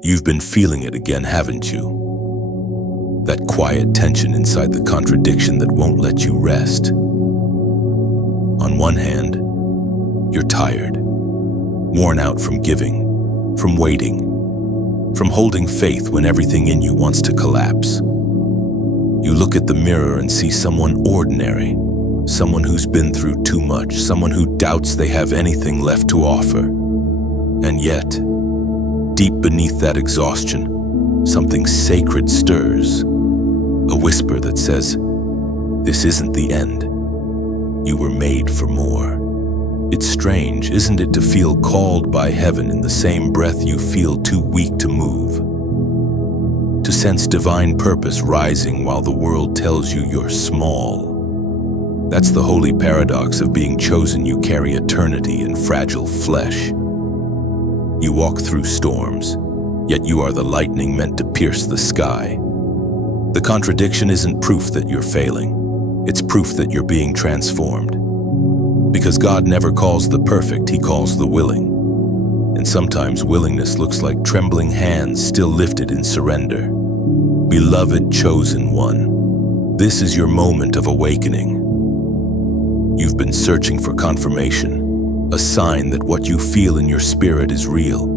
You've been feeling it again, haven't you? That quiet tension inside the contradiction that won't let you rest. On one hand, you're tired, worn out from giving, from waiting, from holding faith when everything in you wants to collapse. You look at the mirror and see someone ordinary, someone who's been through too much, someone who doubts they have anything left to offer. And yet, deep beneath that exhaustion, something sacred stirs, a whisper that says, "This isn't the end. You were made for more." It's strange, isn't it, to feel called by heaven in the same breath you feel too weak to move? To sense divine purpose rising while the world tells you you're small. That's the holy paradox of being chosen. You carry eternity in fragile flesh. You walk through storms, yet you are the lightning meant to pierce the sky. The contradiction isn't proof that you're failing. It's proof that you're being transformed. Because God never calls the perfect, He calls the willing. And sometimes willingness looks like trembling hands still lifted in surrender. Beloved chosen one, this is your moment of awakening. You've been searching for confirmation, a sign that what you feel in your spirit is real.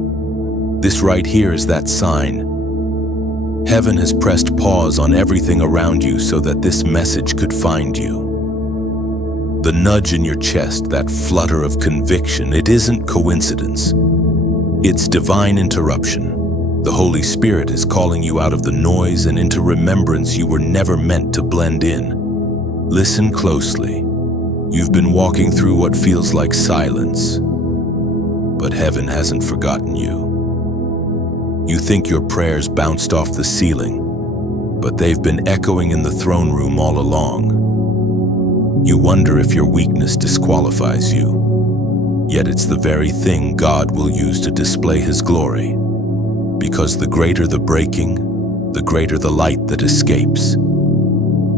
This right here is that sign. Heaven has pressed pause on everything around you so that this message could find you. The nudge in your chest, that flutter of conviction, it isn't coincidence. It's divine interruption. The Holy Spirit is calling you out of the noise and into remembrance you were never meant to blend in. Listen closely. You've been walking through what feels like silence, but heaven hasn't forgotten you. You think your prayers bounced off the ceiling, but they've been echoing in the throne room all along. You wonder if your weakness disqualifies you, yet it's the very thing God will use to display His glory. Because the greater the breaking, the greater the light that escapes.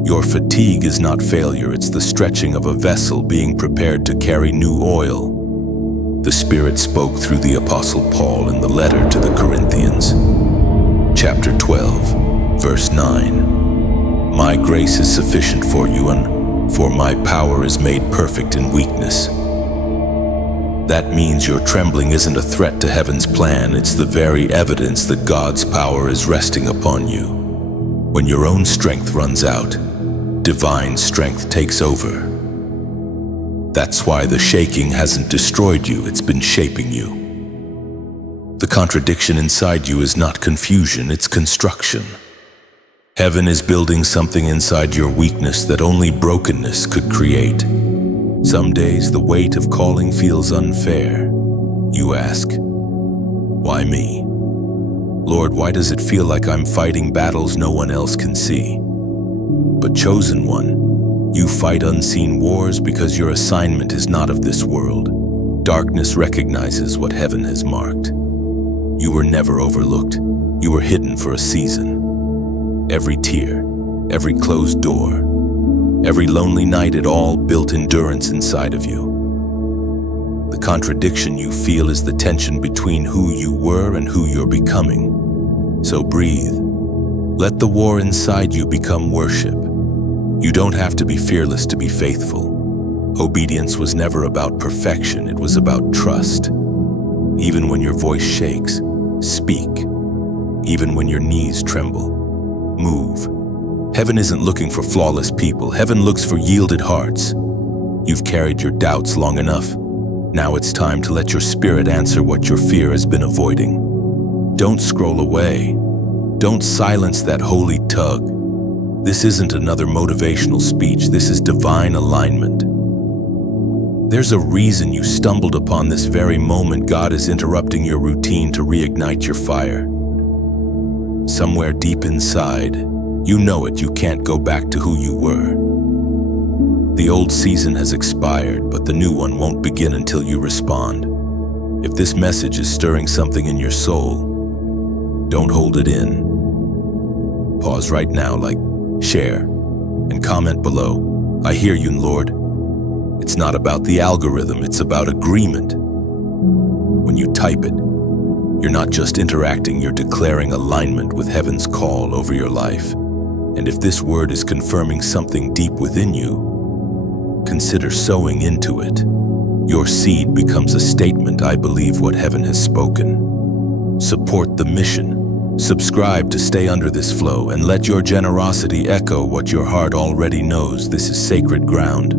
Your fatigue is not failure, it's the stretching of a vessel being prepared to carry new oil. The Spirit spoke through the Apostle Paul in the letter to the Corinthians, chapter 12, verse 9. My grace is sufficient for you, and for my power is made perfect in weakness. That means your trembling isn't a threat to heaven's plan, it's the very evidence that God's power is resting upon you. When your own strength runs out, divine strength takes over. That's why the shaking hasn't destroyed you, it's been shaping you. The contradiction inside you is not confusion, it's construction. Heaven is building something inside your weakness that only brokenness could create. Some days the weight of calling feels unfair. You ask, why me? Lord, why does it feel like I'm fighting battles no one else can see? But chosen one, you fight unseen wars because your assignment is not of this world. Darkness recognizes what heaven has marked. You were never overlooked. You were hidden for a season. Every tear, every closed door, every lonely night, it all built endurance inside of you. The contradiction you feel is the tension between who you were and who you're becoming. So breathe. Let the war inside you become worship. You don't have to be fearless to be faithful. Obedience was never about perfection, it was about trust. Even when your voice shakes, speak. Even when your knees tremble, move. Heaven isn't looking for flawless people. Heaven looks for yielded hearts. You've carried your doubts long enough. Now it's time to let your spirit answer what your fear has been avoiding. Don't scroll away. Don't silence that holy tug. This isn't another motivational speech. This is divine alignment. There's a reason you stumbled upon this very moment. God is interrupting your routine to reignite your fire. Somewhere deep inside, you know it, you can't go back to who you were. The old season has expired, but the new one won't begin until you respond. If this message is stirring something in your soul, don't hold it in. Pause right now, share, and comment below. I hear you, Lord. It's not about the algorithm, it's about agreement. When you type it, You're not just interacting, you're declaring alignment with heaven's call over your life. And if this word is confirming something deep within you, consider sowing into it. Your seed becomes a statement: I believe what heaven has spoken. Support the mission. Subscribe to stay under this flow, and let your generosity echo what your heart already knows. This is sacred ground.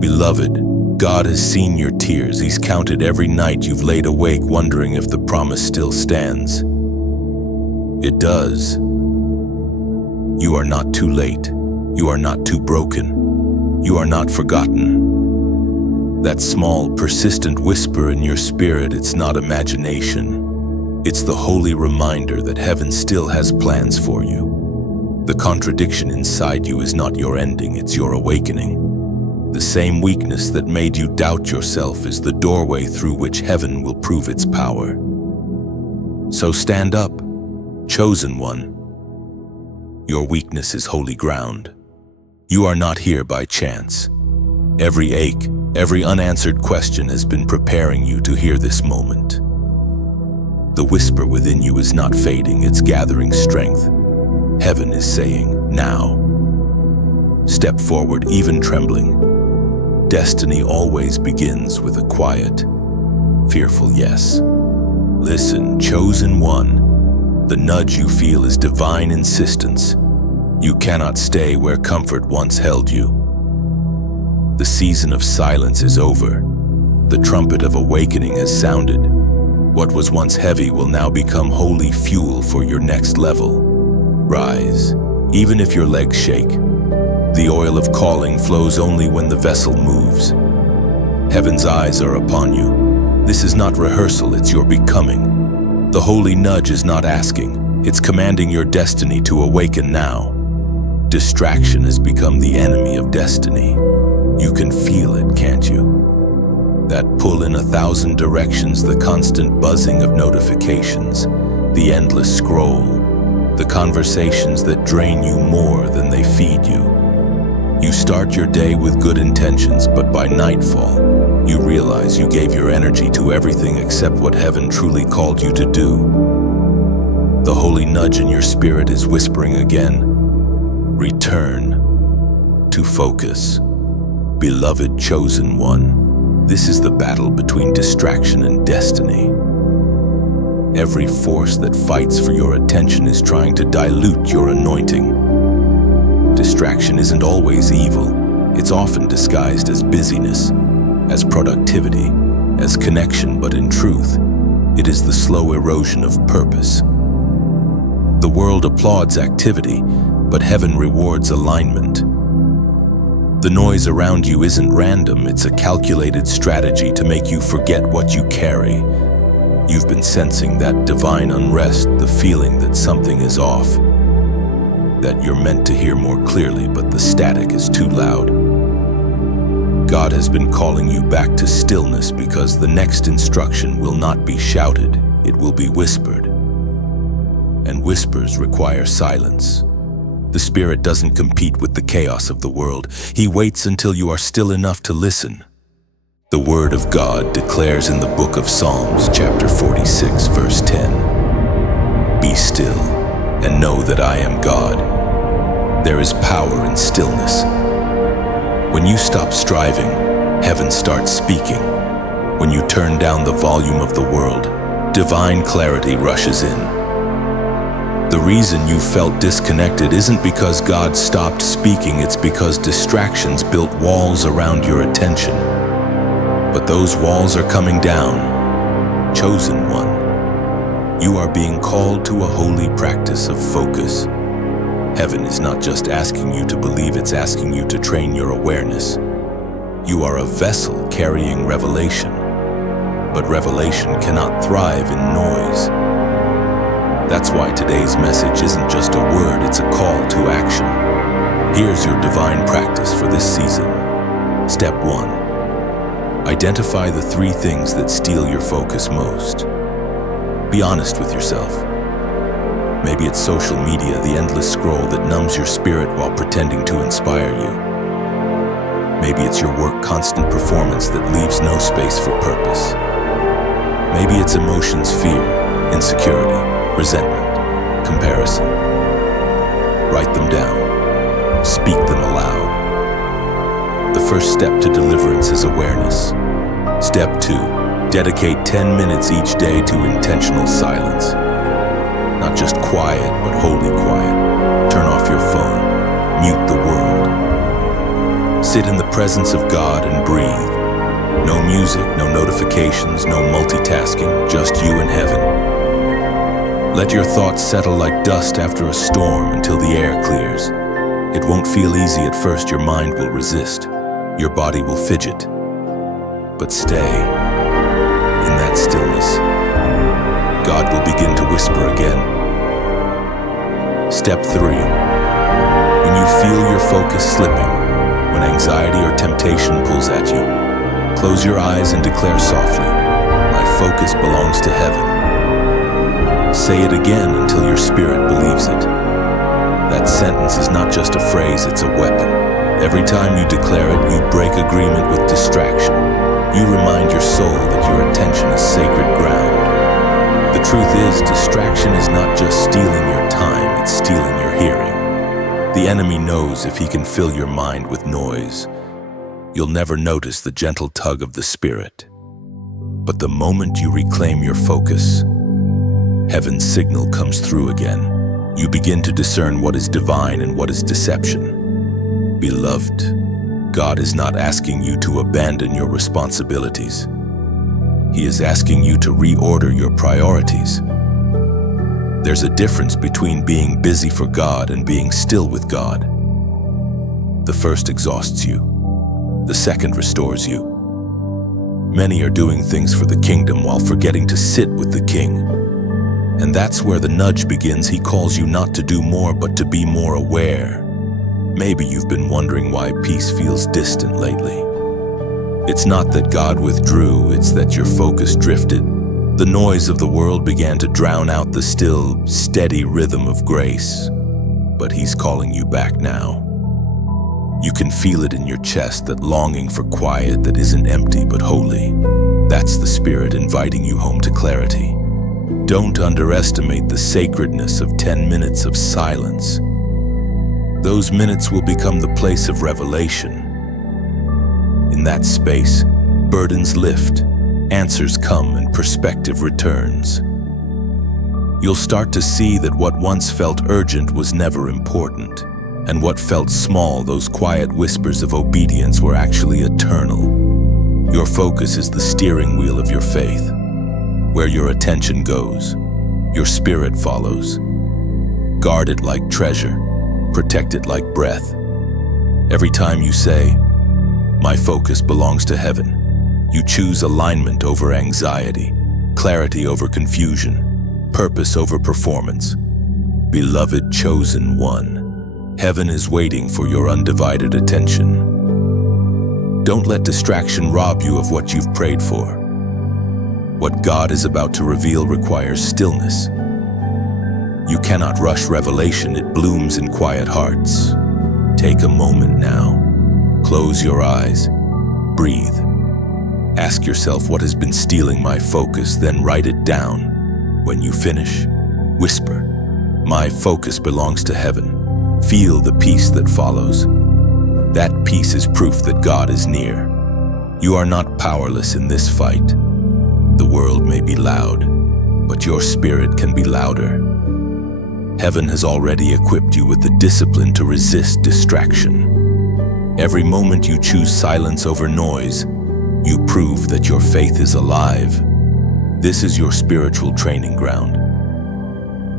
Beloved, God has seen your tears. He's counted every night you've laid awake wondering if the promise still stands. It does. You are not too late. You are not too broken. You are not forgotten. That small, persistent whisper in your spirit, it's not imagination. It's the holy reminder that heaven still has plans for you. The contradiction inside you is not your ending, it's your awakening. The same weakness that made you doubt yourself is the doorway through which heaven will prove its power. So stand up, chosen one. Your weakness is holy ground. You are not here by chance. Every ache, every unanswered question has been preparing you to hear this moment. The whisper within you is not fading, it's gathering strength. Heaven is saying, now. Step forward, even trembling. Destiny always begins with a quiet, fearful yes. Listen, chosen one, the nudge you feel is divine insistence. You cannot stay where comfort once held you. The season of silence is over. The trumpet of awakening has sounded. What was once heavy will now become holy fuel for your next level. Rise, even if your legs shake. The oil of calling flows only when the vessel moves. Heaven's eyes are upon you. This is not rehearsal, it's your becoming. The holy nudge is not asking, it's commanding your destiny to awaken now. Distraction has become the enemy of destiny. You can feel it, can't you? That pull in 1,000 directions, the constant buzzing of notifications, the endless scroll, the conversations that drain you more than they feed you. You start your day with good intentions, but by nightfall, you realize you gave your energy to everything except what heaven truly called you to do. The holy nudge in your spirit is whispering again, return to focus. Beloved chosen one, this is the battle between distraction and destiny. Every force that fights for your attention is trying to dilute your anointing. Distraction isn't always evil. It's often disguised as busyness, as productivity, as connection, but in truth, it is the slow erosion of purpose. The world applauds activity, but heaven rewards alignment. The noise around you isn't random, it's a calculated strategy to make you forget what you carry. You've been sensing that divine unrest, the feeling that something is off, that you're meant to hear more clearly, but the static is too loud. God has been calling you back to stillness because the next instruction will not be shouted, it will be whispered. And whispers require silence. The Spirit doesn't compete with the chaos of the world. He waits until you are still enough to listen. The Word of God declares in the book of Psalms, chapter 46, verse 10, "Be still and know that I am God." There is power in stillness. When you stop striving, heaven starts speaking. When you turn down the volume of the world, divine clarity rushes in. The reason you felt disconnected isn't because God stopped speaking, it's because distractions built walls around your attention. But those walls are coming down. Chosen one, you are being called to a holy practice of focus. Heaven is not just asking you to believe, it's asking you to train your awareness. You are a vessel carrying revelation, but revelation cannot thrive in noise. That's why today's message isn't just a word, it's a call to action. Here's your divine practice for this season. Step 1. Identify the 3 things that steal your focus most. Be honest with yourself. Maybe it's social media, the endless scroll that numbs your spirit while pretending to inspire you. Maybe it's your work constant performance that leaves no space for purpose. Maybe it's emotions, fear, insecurity, resentment, comparison. Write them down. Speak them aloud. The first step to deliverance is awareness. Step 2. Dedicate 10 minutes each day to intentional silence. Not just quiet, but wholly quiet. Turn off your phone. Mute the world. Sit in the presence of God and breathe. No music, no notifications, no multitasking, just you and heaven. Let your thoughts settle like dust after a storm until the air clears. It won't feel easy at first, your mind will resist. Your body will fidget. But stay in that stillness. God will begin to whisper again. Step 3. When you feel your focus slipping, when anxiety or temptation pulls at you, close your eyes and declare softly, "My focus belongs to heaven." Say it again until your spirit believes it. That sentence is not just a phrase, it's a weapon. Every time you declare it, you break agreement with distraction. You remind your soul that your attention is sacred ground. The truth is, distraction is not just stealing your time, it's stealing your hearing. The enemy knows if he can fill your mind with noise, you'll never notice the gentle tug of the Spirit. But the moment you reclaim your focus, heaven's signal comes through again. You begin to discern what is divine and what is deception. Beloved, God is not asking you to abandon your responsibilities. He is asking you to reorder your priorities. There's a difference between being busy for God and being still with God. The first exhausts you. The second restores you. Many are doing things for the kingdom while forgetting to sit with the King. And that's where the nudge begins. He calls you not to do more, but to be more aware. Maybe you've been wondering why peace feels distant lately. It's not that God withdrew, it's that your focus drifted. The noise of the world began to drown out the still, steady rhythm of grace. But He's calling you back now. You can feel it in your chest, that longing for quiet that isn't empty but holy. That's the Spirit inviting you home to clarity. Don't underestimate the sacredness of 10 minutes of silence. Those minutes will become the place of revelation. In that space, burdens lift, answers come, and perspective returns. You'll start to see that what once felt urgent was never important, and what felt small, those quiet whispers of obedience, were actually eternal. Your focus is the steering wheel of your faith. Where your attention goes, your spirit follows. Guard it like treasure, protect it like breath. Every time you say, "My focus belongs to heaven," you choose alignment over anxiety, clarity over confusion, purpose over performance. Beloved chosen one, heaven is waiting for your undivided attention. Don't let distraction rob you of what you've prayed for. What God is about to reveal requires stillness. You cannot rush revelation, it blooms in quiet hearts. Take a moment now. Close your eyes. Breathe. Ask yourself, what has been stealing my focus? Then write it down. When you finish, whisper, "My focus belongs to heaven." Feel the peace that follows. That peace is proof that God is near. You are not powerless in this fight. The world may be loud, but your spirit can be louder. Heaven has already equipped you with the discipline to resist distraction. Every moment you choose silence over noise, you prove that your faith is alive. This is your spiritual training ground.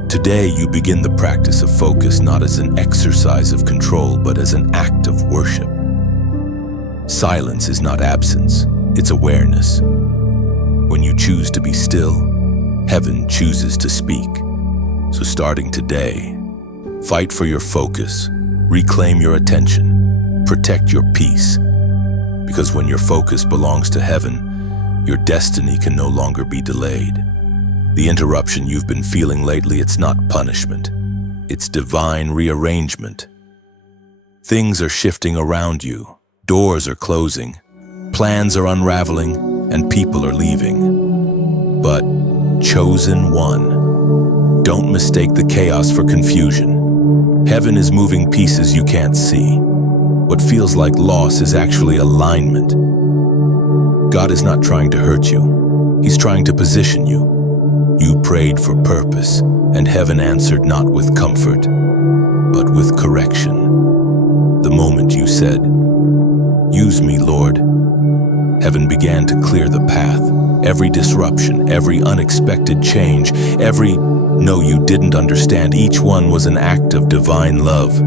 Today you begin the practice of focus not as an exercise of control, but as an act of worship. Silence is not absence, it's awareness. When you choose to be still, heaven chooses to speak. So starting today, fight for your focus, reclaim your attention, protect your peace. Because when your focus belongs to heaven, your destiny can no longer be delayed. The interruption you've been feeling lately, it's not punishment. It's divine rearrangement. Things are shifting around you. Doors are closing. Plans are unraveling, and people are leaving. But Chosen one. Don't mistake the chaos for confusion. Heaven is moving pieces you can't see. What feels like loss is actually alignment. God is not trying to hurt you. He's trying to position you. You prayed for purpose, and heaven answered not with comfort, but with correction. The moment you said, "Use me, Lord," heaven began to clear the path. Every disruption, every unexpected change, every "no, you didn't understand," each one was an act of divine love.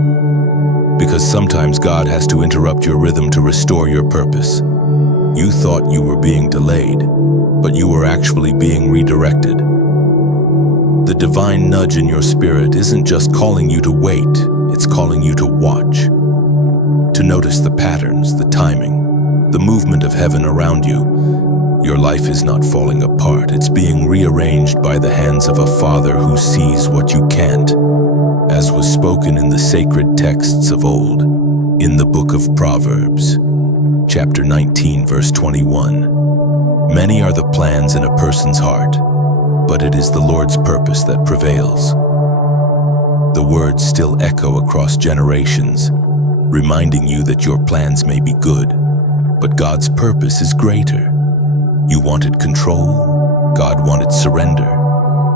Because sometimes God has to interrupt your rhythm to restore your purpose. You thought you were being delayed, but you were actually being redirected. The divine nudge in your spirit isn't just calling you to wait, it's calling you to watch. To notice the patterns, the timing, the movement of heaven around you. Your life is not falling apart, it's being rearranged by the hands of a Father who sees what you can't, as was spoken in the sacred texts of old, in the book of Proverbs, chapter 19, verse 21. Many are the plans in a person's heart, but it is the Lord's purpose that prevails. The words still echo across generations, reminding you that your plans may be good, but God's purpose is greater. You wanted control, God wanted surrender.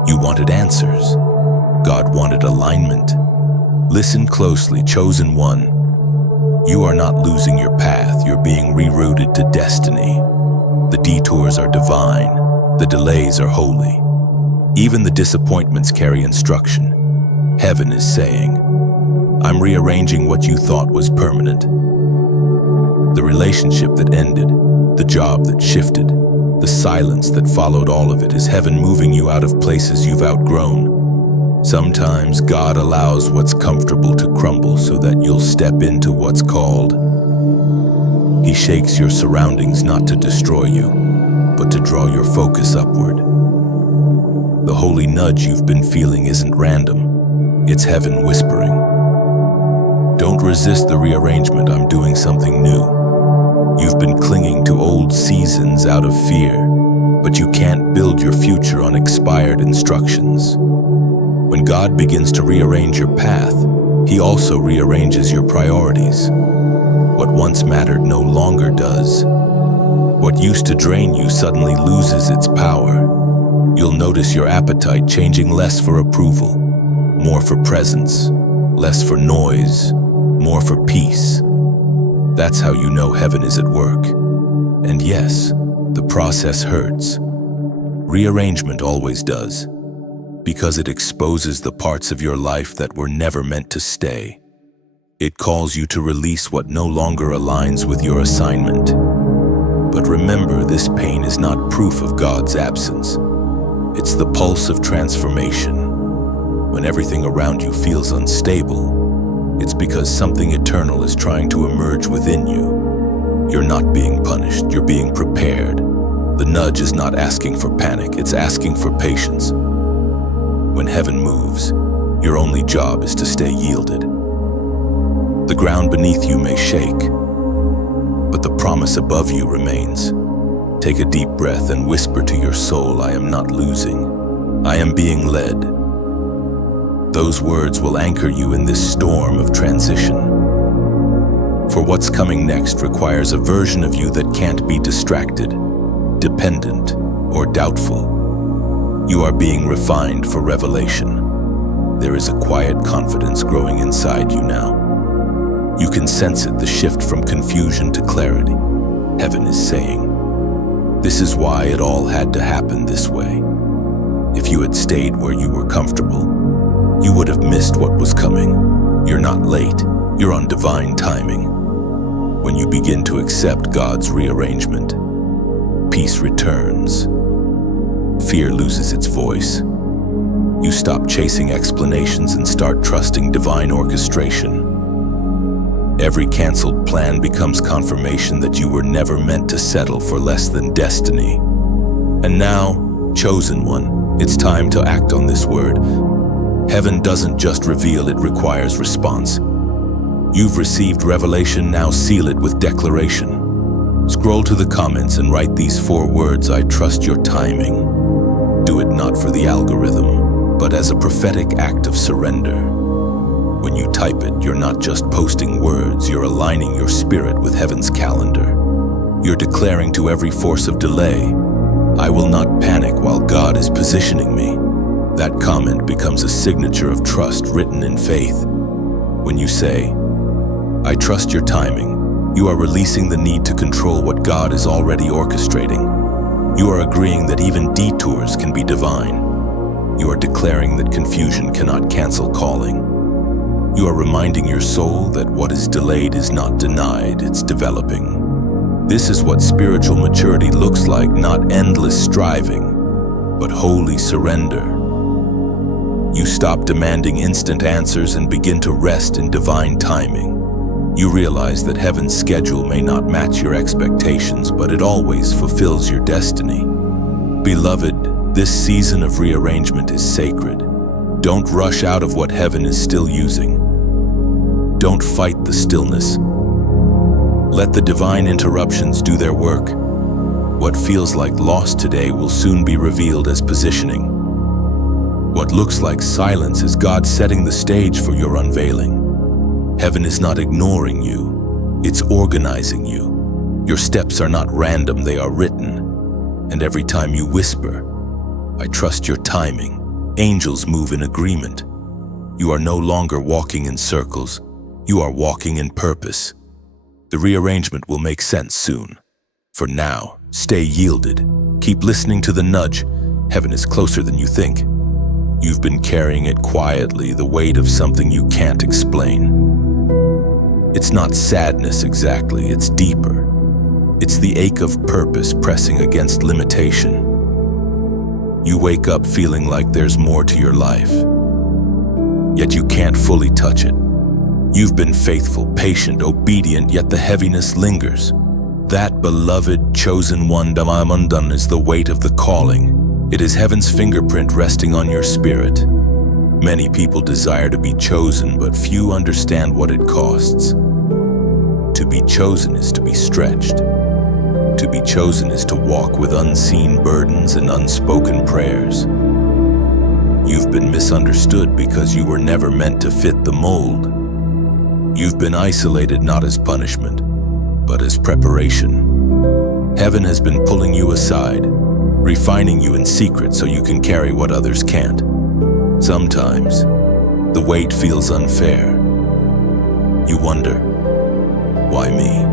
You wanted answers, God wanted alignment. Listen closely, chosen one. You are not losing your path, you're being rerouted to destiny. The detours are divine, the delays are holy. Even the disappointments carry instruction. Heaven is saying, "I'm rearranging what you thought was permanent." The relationship that ended, the job that shifted, the silence that followed all of it is heaven moving you out of places you've outgrown. Sometimes God allows what's comfortable to crumble so that you'll step into what's called. He shakes your surroundings not to destroy you, but to draw your focus upward. The holy nudge you've been feeling isn't random, it's heaven whispering. Don't resist the rearrangement, I'm doing something new. You've been clinging to old seasons out of fear, but you can't build your future on expired instructions. When God begins to rearrange your path, He also rearranges your priorities. What once mattered no longer does. What used to drain you suddenly loses its power. You'll notice your appetite changing, less for approval, more for presence, less for noise, more for peace. That's how you know heaven is at work. And yes, the process hurts. Rearrangement always does, because it exposes the parts of your life that were never meant to stay. It calls you to release what no longer aligns with your assignment. But remember, this pain is not proof of God's absence. It's the pulse of transformation. When everything around you feels unstable, it's because something eternal is trying to emerge within you. You're not being punished, you're being prepared. The nudge is not asking for panic, it's asking for patience. When heaven moves, your only job is to stay yielded. The ground beneath you may shake, but the promise above you remains. Take a deep breath and whisper to your soul, "I am not losing, I am being led." Those words will anchor you in this storm of transition. For what's coming next requires a version of you that can't be distracted, dependent, or doubtful. You are being refined for revelation. There is a quiet confidence growing inside you now. You can sense it, the shift from confusion to clarity. Heaven is saying, "This is why it all had to happen this way." If you had stayed where you were comfortable, you would have missed what was coming. You're not late, you're on divine timing. When you begin to accept God's rearrangement, peace returns. Fear loses its voice. You stop chasing explanations and start trusting divine orchestration. Every canceled plan becomes confirmation that you were never meant to settle for less than destiny. And now, chosen one, it's time to act on this word. Heaven doesn't just reveal, it requires response. You've received revelation, now seal it with declaration. Scroll to the comments and write these 4 words: "I trust your timing." Do it not for the algorithm, but as a prophetic act of surrender. When you type it, you're not just posting words, you're aligning your spirit with heaven's calendar. You're declaring to every force of delay, I will not panic while God is positioning me. That comment becomes a signature of trust written in faith. When you say, I trust your timing, you are releasing the need to control what God is already orchestrating. You are agreeing that even detours can be divine. You are declaring that confusion cannot cancel calling. You are reminding your soul that what is delayed is not denied, it's developing. This is what spiritual maturity looks like, not endless striving, but holy surrender. You stop demanding instant answers and begin to rest in divine timing. You realize that heaven's schedule may not match your expectations, but it always fulfills your destiny. Beloved, this season of rearrangement is sacred. Don't rush out of what heaven is still using. Don't fight the stillness. Let the divine interruptions do their work. What feels like loss today will soon be revealed as positioning. What looks like silence is God setting the stage for your unveiling. Heaven is not ignoring you, it's organizing you. Your steps are not random, they are written. And every time you whisper, I trust your timing, angels move in agreement. You are no longer walking in circles, you are walking in purpose. The rearrangement will make sense soon. For now, stay yielded. Keep listening to the nudge. Heaven is closer than you think. You've been carrying it quietly, the weight of something you can't explain. It's not sadness exactly, it's deeper. It's the ache of purpose pressing against limitation. You wake up feeling like there's more to your life, yet you can't fully touch it. You've been faithful, patient, obedient, yet the heaviness lingers. That beloved, chosen one, Damamundan, is the weight of the calling. It is heaven's fingerprint resting on your spirit. Many people desire to be chosen, but few understand what it costs. To be chosen is to be stretched. To be chosen is to walk with unseen burdens and unspoken prayers. You've been misunderstood because you were never meant to fit the mold. You've been isolated not as punishment, but as preparation. Heaven has been pulling you aside, refining you in secret so you can carry what others can't. Sometimes, the weight feels unfair. You wonder, why me?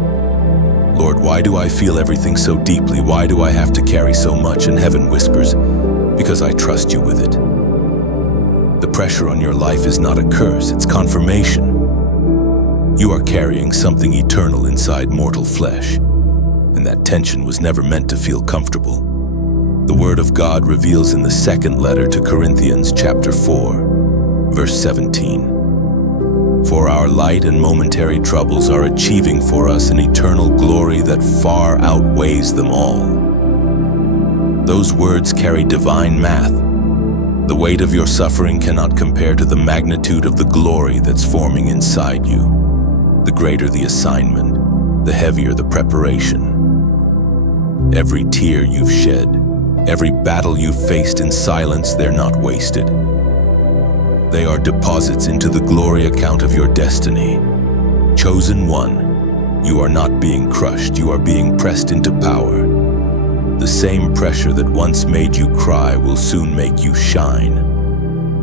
Lord, why do I feel everything so deeply? Why do I have to carry so much? And heaven whispers, because I trust you with it. The pressure on your life is not a curse, it's confirmation. You are carrying something eternal inside mortal flesh, and that tension was never meant to feel comfortable. The Word of God reveals in the second letter to Corinthians chapter 4, verse 17, For our light and momentary troubles are achieving for us an eternal glory that far outweighs them all. Those words carry divine math. The weight of your suffering cannot compare to the magnitude of the glory that's forming inside you. The greater the assignment, the heavier the preparation. Every tear you've shed, every battle you've faced in silence, they're not wasted. They are deposits into the glory account of your destiny. Chosen one, you are not being crushed, you are being pressed into power. The same pressure that once made you cry will soon make you shine.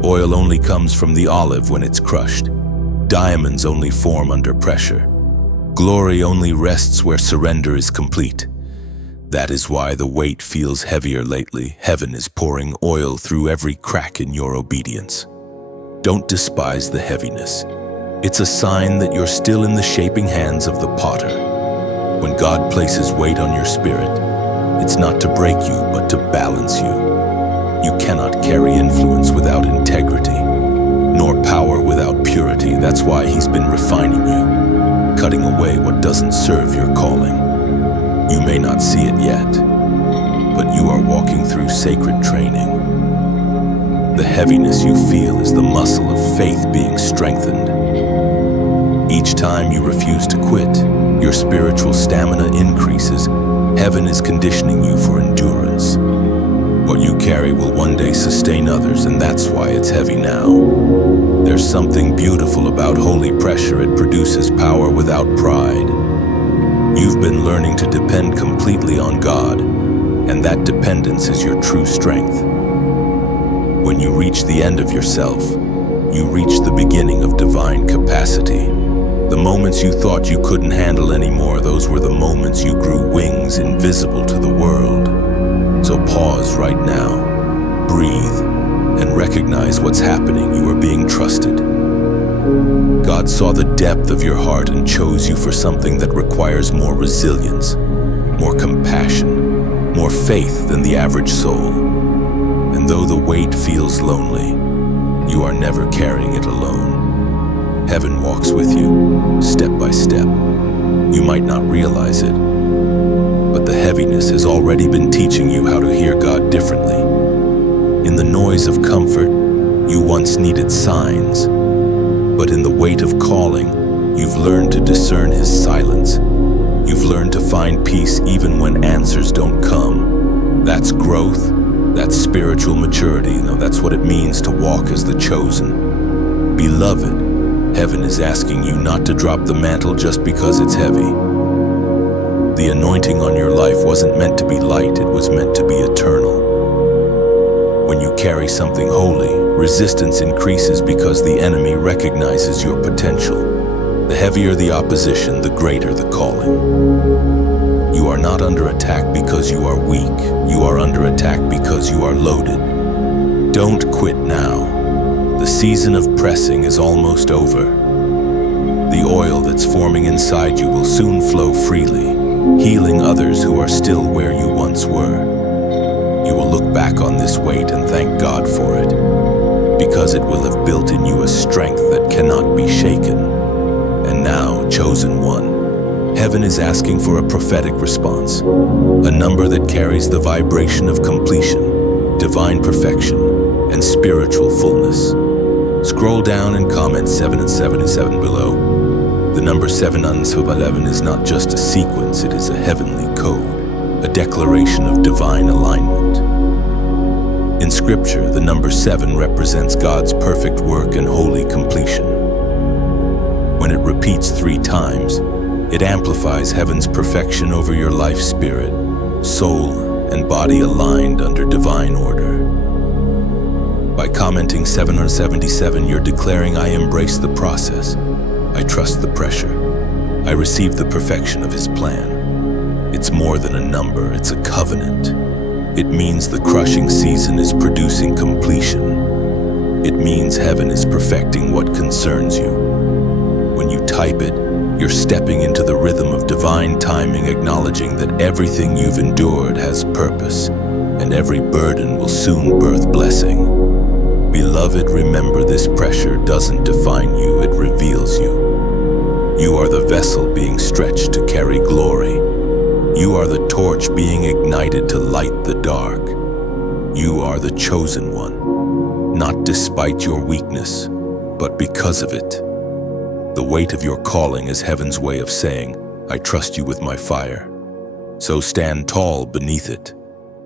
Oil only comes from the olive when it's crushed. Diamonds only form under pressure. Glory only rests where surrender is complete. That is why the weight feels heavier lately. Heaven is pouring oil through every crack in your obedience. Don't despise the heaviness. It's a sign that you're still in the shaping hands of the potter. When God places weight on your spirit, it's not to break you, but to balance you. You cannot carry influence without integrity, nor power without purity. That's why He's been refining you, cutting away what doesn't serve your calling. You may not see it yet, but you are walking through sacred training. The heaviness you feel is the muscle of faith being strengthened. Each time you refuse to quit, your spiritual stamina increases. Heaven is conditioning you for endurance. What you carry will one day sustain others, and that's why it's heavy now. There's something beautiful about holy pressure. It produces power without pride. You've been learning to depend completely on God, and that dependence is your true strength. When you reach the end of yourself, you reach the beginning of divine capacity. The moments you thought you couldn't handle anymore, those were the moments you grew wings invisible to the world. So pause right now, breathe, and recognize what's happening. You are being trusted. God saw the depth of your heart and chose you for something that requires more resilience, more compassion, more faith than the average soul. And though the weight feels lonely, you are never carrying it alone. Heaven walks with you, step by step. You might not realize it, but the heaviness has already been teaching you how to hear God differently. In the noise of comfort, you once needed signs, but in the weight of calling, you've learned to discern His silence. You've learned to find peace even when answers don't come. That's growth. That's spiritual maturity. That's what it means to walk as the chosen. Beloved, heaven is asking you not to drop the mantle just because it's heavy. The anointing on your life wasn't meant to be light, it was meant to be eternal. When you carry something holy, resistance increases because the enemy recognizes your potential. The heavier the opposition, the greater the calling. You are not under attack because you are weak. You are under attack because you are loaded. Don't quit now. The season of pressing is almost over. The oil that's forming inside you will soon flow freely, healing others who are still where you once were. You will look back on this weight and thank God for it, because it will have built in you a strength that cannot be shaken. And now, chosen one, heaven is asking for a prophetic response, a number that carries the vibration of completion, divine perfection, and spiritual fullness. Scroll down and comment 7 and 77 below. The number 7 and 11 is not just a sequence, it is a heavenly code, a declaration of divine alignment. In Scripture, the number 7 represents God's perfect work and holy completion. When it repeats 3 times, it amplifies heaven's perfection over your life, spirit, soul, and body aligned under divine order. By commenting 777, you're declaring, I embrace the process. I trust the pressure. I receive the perfection of His plan. It's more than a number, it's a covenant. It means the crushing season is producing completion. It means heaven is perfecting what concerns you. When you type it, you're stepping into the rhythm of divine timing, acknowledging that everything you've endured has purpose, and every burden will soon birth blessing. Beloved, remember, this pressure doesn't define you, it reveals you. You are the vessel being stretched to carry glory. You are the torch being ignited to light the dark. You are the chosen one, not despite your weakness, but because of it. The weight of your calling is heaven's way of saying, I trust you with my fire. So stand tall beneath it.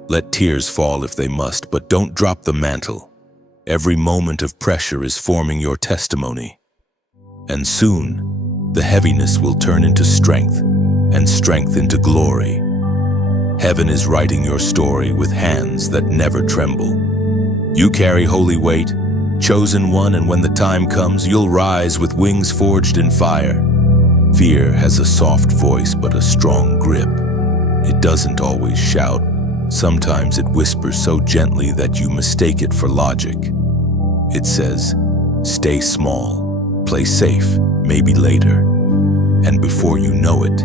Let tears fall if they must, but don't drop the mantle. Every moment of pressure is forming your testimony. And soon, the heaviness will turn into strength, and strength into glory. Heaven is writing your story with hands that never tremble. You carry holy weight, chosen one, and when the time comes, you'll rise with wings forged in fire. Fear has a soft voice but a strong grip. It doesn't always shout. Sometimes it whispers so gently that you mistake it for logic. It says, stay small, play safe, maybe later. And before you know it,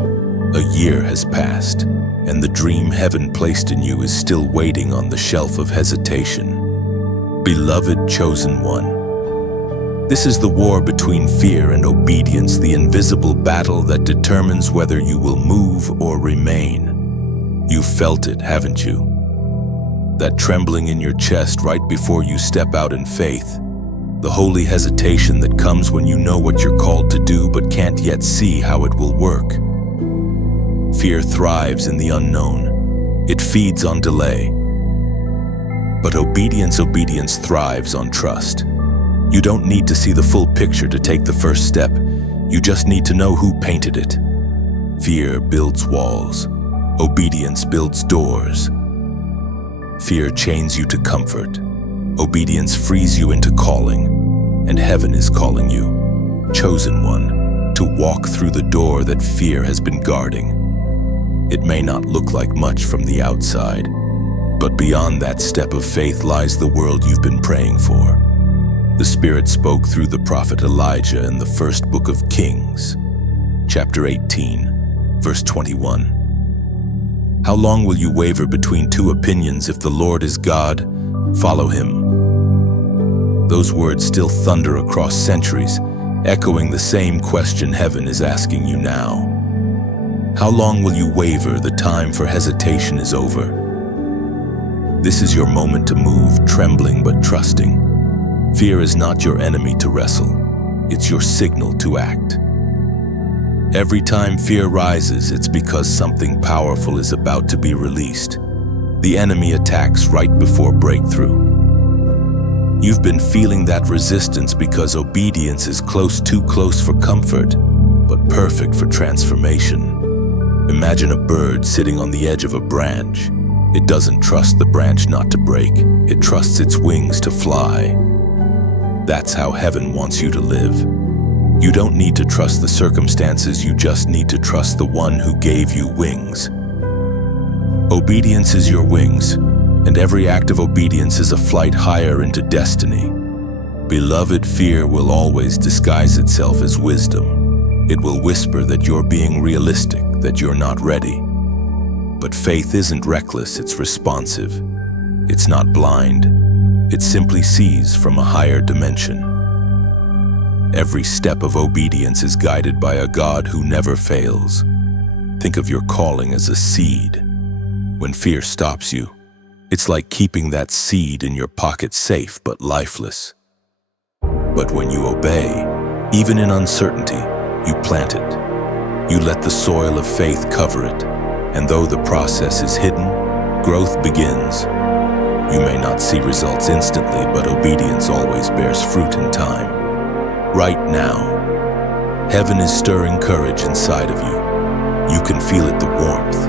a year has passed, and the dream heaven placed in you is still waiting on the shelf of hesitation. Beloved chosen one, this is the war between fear and obedience, the invisible battle that determines whether you will move or remain. You've felt it, haven't you? That trembling in your chest right before you step out in faith, the holy hesitation that comes when you know what you're called to do but can't yet see how it will work. Fear thrives in the unknown. It feeds on delay. But obedience thrives on trust. You don't need to see the full picture to take the first step. You just need to know who painted it. Fear builds walls. Obedience builds doors. Fear chains you to comfort. Obedience frees you into calling. And heaven is calling you, chosen one, to walk through the door that fear has been guarding. It may not look like much from the outside, but beyond that step of faith lies the world you've been praying for. The Spirit spoke through the prophet Elijah in the first book of Kings, chapter 18, verse 21. How long will you waver between two opinions? If the Lord is God, follow him. Those words still thunder across centuries, echoing the same question heaven is asking you now. How long will you waver? The time for hesitation is over. This is your moment to move, trembling but trusting. Fear is not your enemy to wrestle. It's your signal to act. Every time fear rises, it's because something powerful is about to be released. The enemy attacks right before breakthrough. You've been feeling that resistance because obedience is too close for comfort, but perfect for transformation. Imagine a bird sitting on the edge of a branch. It doesn't trust the branch not to break. It trusts its wings to fly. That's how heaven wants you to live. You don't need to trust the circumstances, you just need to trust the one who gave you wings. Obedience is your wings, and every act of obedience is a flight higher into destiny. Beloved, fear will always disguise itself as wisdom. It will whisper that you're being realistic, that you're not ready. But faith isn't reckless, it's responsive. It's not blind. It simply sees from a higher dimension. Every step of obedience is guided by a God who never fails. Think of your calling as a seed. When fear stops you, it's like keeping that seed in your pocket safe but lifeless. But when you obey, even in uncertainty, you plant it. You let the soil of faith cover it. And though the process is hidden, growth begins. You may not see results instantly, but obedience always bears fruit in time. Right now, heaven is stirring courage inside of you. You can feel it, the warmth,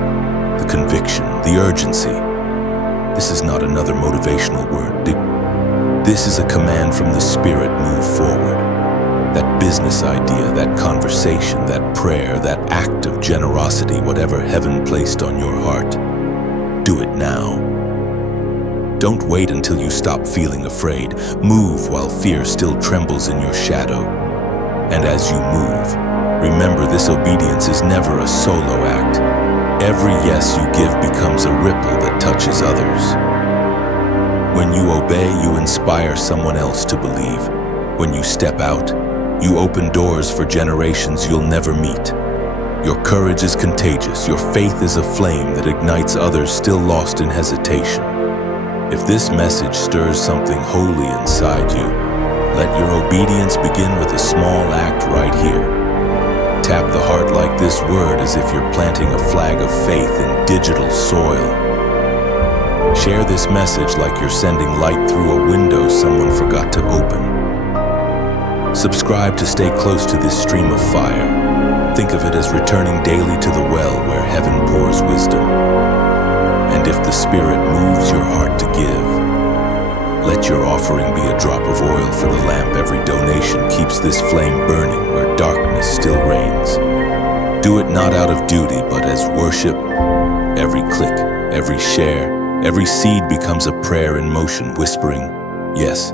the conviction, the urgency. This is not another motivational word. This is a command from the Spirit. Move forward. That business idea, that conversation, that prayer, that act of generosity, whatever heaven placed on your heart, do it now. Don't wait until you stop feeling afraid. Move while fear still trembles in your shadow. And as you move, remember this obedience is never a solo act. Every yes you give becomes a ripple that touches others. When you obey, you inspire someone else to believe. When you step out, you open doors for generations you'll never meet. Your courage is contagious. Your faith is a flame that ignites others still lost in hesitation. If this message stirs something holy inside you, let your obedience begin with a small act right here. Tap the heart like this word as if you're planting a flag of faith in digital soil. Share this message like you're sending light through a window someone forgot to open. Subscribe to stay close to this stream of fire. Think of it as returning daily to the well where heaven pours wisdom. And if the Spirit moves your heart to give, let your offering be a drop of oil for the lamp. Every donation keeps this flame burning where darkness still reigns. Do it not out of duty, but as worship. Every click, every share, every seed becomes a prayer in motion, whispering, "Yes,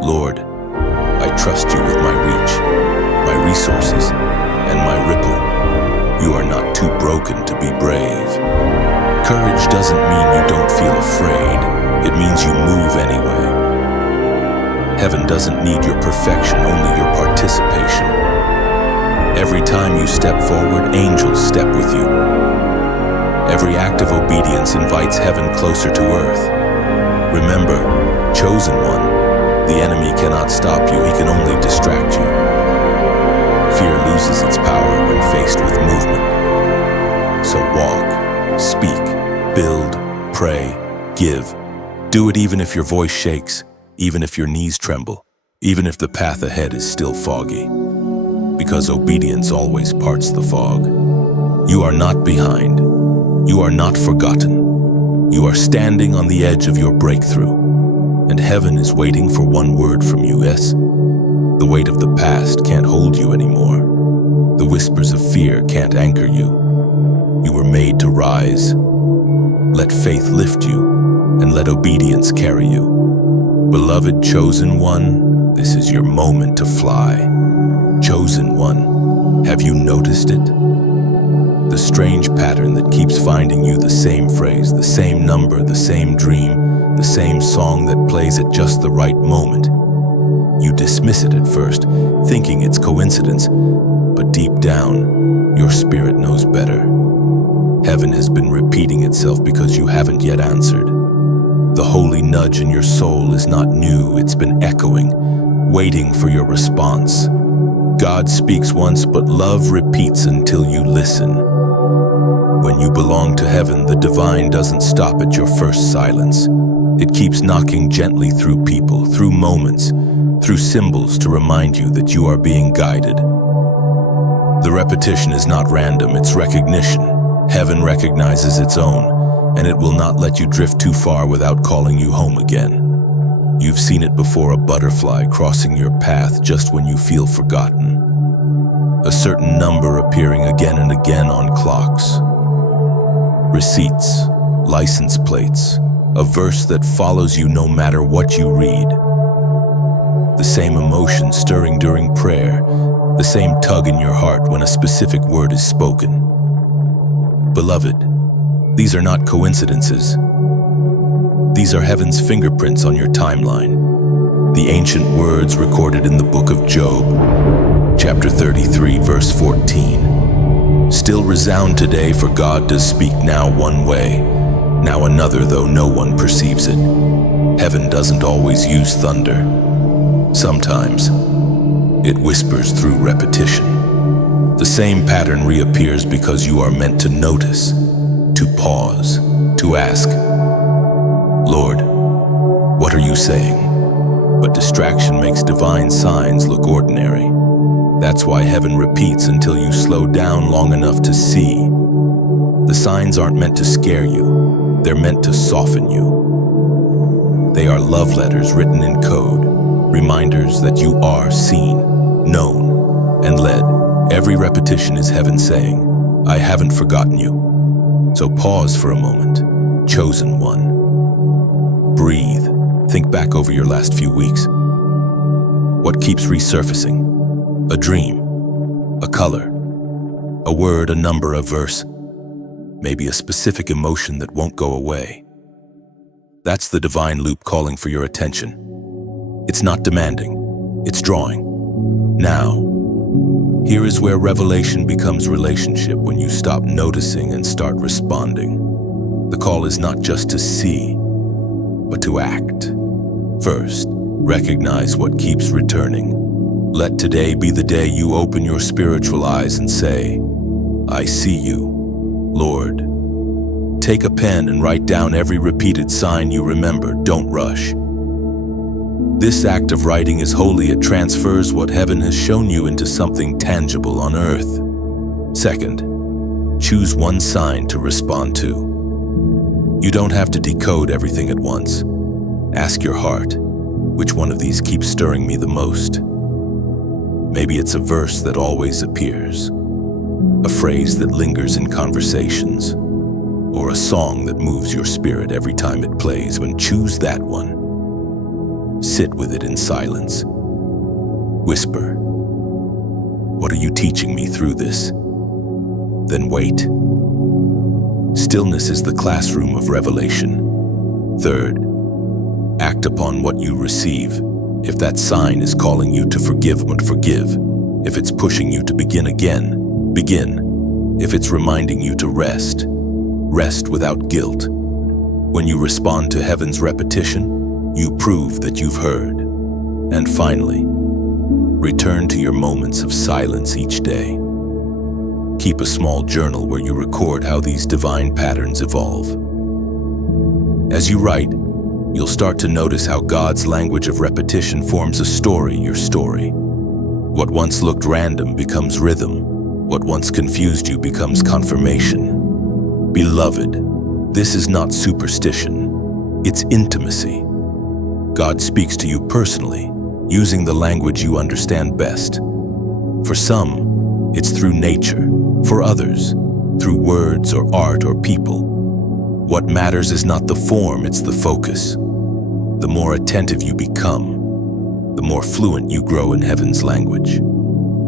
Lord, I trust you with my reach, my resources, and my ripple. You are not too broken to be brave." Courage doesn't mean you don't feel afraid. It means you move anyway. Heaven doesn't need your perfection, only your participation. Every time you step forward, angels step with you. Every act of obedience invites heaven closer to earth. Remember, chosen one, the enemy cannot stop you, he can only distract you. Fear loses its power when faced with movement. So walk, speak, build, pray, give. Do it even if your voice shakes, even if your knees tremble, even if the path ahead is still foggy. Because obedience always parts the fog. You are not behind. You are not forgotten. You are standing on the edge of your breakthrough. And heaven is waiting for one word from you, yes? The weight of the past can't hold you anymore. The whispers of fear can't anchor you. You were made to rise. Let faith lift you, and let obedience carry you. Beloved chosen one, this is your moment to fly. Chosen one, have you noticed it? The strange pattern that keeps finding you the same phrase, the same number, the same dream, the same song that plays at just the right moment. You dismiss it at first, thinking it's coincidence, but deep down, your spirit knows better. Heaven has been repeating itself because you haven't yet answered. The holy nudge in your soul is not new, it's been echoing, waiting for your response. God speaks once, but love repeats until you listen. When you belong to heaven, the divine doesn't stop at your first silence. It keeps knocking gently through people, through moments, through symbols to remind you that you are being guided. The repetition is not random, it's recognition. Heaven recognizes its own, and it will not let you drift too far without calling you home again. You've seen it before, a butterfly crossing your path just when you feel forgotten. A certain number appearing again and again on clocks. Receipts, license plates, a verse that follows you no matter what you read. The same emotion stirring during prayer, the same tug in your heart when a specific word is spoken. Beloved, these are not coincidences. These are heaven's fingerprints on your timeline. The ancient words recorded in the book of Job, chapter 33, verse 14. Still resound today, for God does speak now one way, now another, though no one perceives it. Heaven doesn't always use thunder. Sometimes it whispers through repetition. The same pattern reappears because you are meant to notice, to pause, to ask, Lord, what are you saying? But distraction makes divine signs look ordinary. That's why heaven repeats until you slow down long enough to see. The signs aren't meant to scare you, they're meant to soften you. They are love letters written in code, reminders that you are seen, known, and led. Every repetition is heaven saying, I haven't forgotten you. So pause for a moment, chosen one. Breathe. Think back over your last few weeks. What keeps resurfacing? A dream, a color, a word, a number, a verse, maybe a specific emotion that won't go away. That's the divine loop calling for your attention. It's not demanding, it's drawing. Now, here is where revelation becomes relationship, when you stop noticing and start responding. The call is not just to see, but to act. First, recognize what keeps returning. Let today be the day you open your spiritual eyes and say, I see you, Lord. Take a pen and write down every repeated sign you remember. Don't rush. This act of writing is holy. It transfers what heaven has shown you into something tangible on earth. Second, choose one sign to respond to. You don't have to decode everything at once. Ask your heart, which one of these keeps stirring me the most? Maybe it's a verse that always appears, a phrase that lingers in conversations, or a song that moves your spirit every time it plays. When choose that one, sit with it in silence. Whisper, what are you teaching me through this? Then wait. Stillness is the classroom of revelation. Third, act upon what you receive. If that sign is calling you to forgive, forgive. If it's pushing you to begin again, begin. If it's reminding you to rest, rest without guilt. When you respond to heaven's repetition, you prove that you've heard. And finally, return to your moments of silence each day. Keep a small journal where you record how these divine patterns evolve. As you write, you'll start to notice how God's language of repetition forms a story, your story. What once looked random becomes rhythm. What once confused you becomes confirmation. Beloved, this is not superstition. It's intimacy. God speaks to you personally, using the language you understand best. For some, it's through nature. For others, through words or art or people. What matters is not the form, it's the focus. The more attentive you become, the more fluent you grow in heaven's language.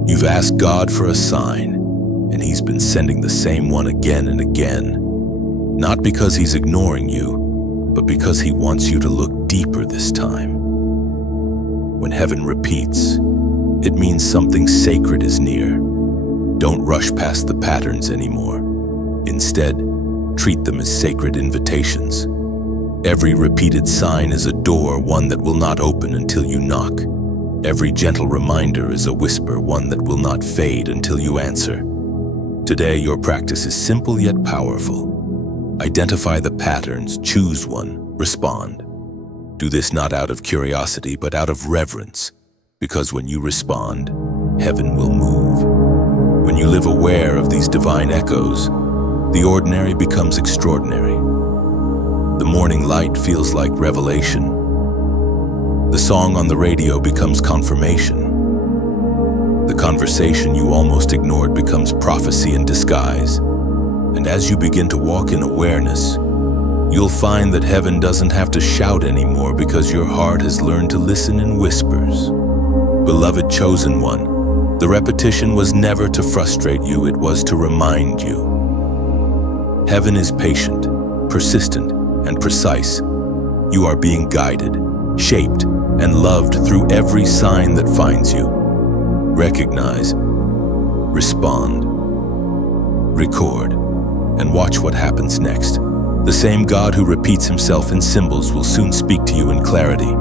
You've asked God for a sign, and He's been sending the same one again and again. Not because He's ignoring you, but because He wants you to look deeper this time. When heaven repeats, it means something sacred is near. Don't rush past the patterns anymore. Instead, treat them as sacred invitations. Every repeated sign is a door, one that will not open until you knock. Every gentle reminder is a whisper, one that will not fade until you answer. Today, your practice is simple yet powerful. Identify the patterns, choose one, respond. Do this not out of curiosity, but out of reverence, because when you respond, heaven will move. When you live aware of these divine echoes, the ordinary becomes extraordinary. The morning light feels like revelation. The song on the radio becomes confirmation. The conversation you almost ignored becomes prophecy in disguise. And as you begin to walk in awareness, you'll find that heaven doesn't have to shout anymore because your heart has learned to listen in whispers. Beloved chosen one, the repetition was never to frustrate you, it was to remind you. Heaven is patient, persistent, and precise. You are being guided, shaped, and loved through every sign that finds you. Recognize, respond, record, and watch what happens next. The same God who repeats Himself in symbols will soon speak to you in clarity.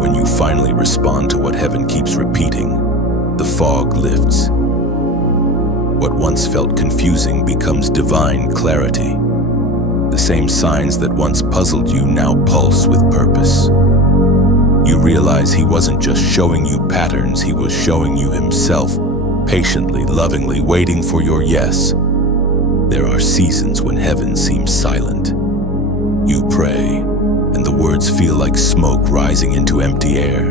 When you finally respond to what heaven keeps repeating, the fog lifts. What once felt confusing becomes divine clarity. The same signs that once puzzled you now pulse with purpose. You realize He wasn't just showing you patterns, He was showing you Himself, patiently, lovingly, waiting for your yes. There are seasons when heaven seems silent. You pray, and the words feel like smoke rising into empty air.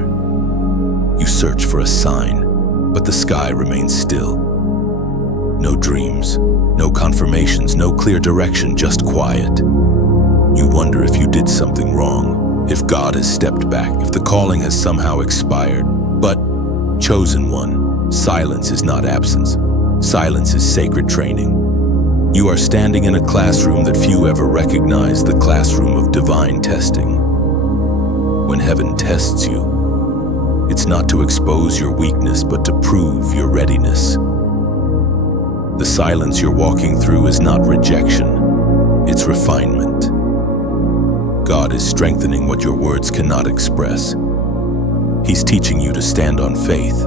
You search for a sign, but the sky remains still. No dreams, no confirmations, no clear direction, just quiet. You wonder if you did something wrong, if God has stepped back, if the calling has somehow expired. But, chosen one, silence is not absence. Silence is sacred training. You are standing in a classroom that few ever recognize, the classroom of divine testing. When heaven tests you, it's not to expose your weakness, but to prove your readiness. The silence you're walking through is not rejection, it's refinement. God is strengthening what your words cannot express. He's teaching you to stand on faith,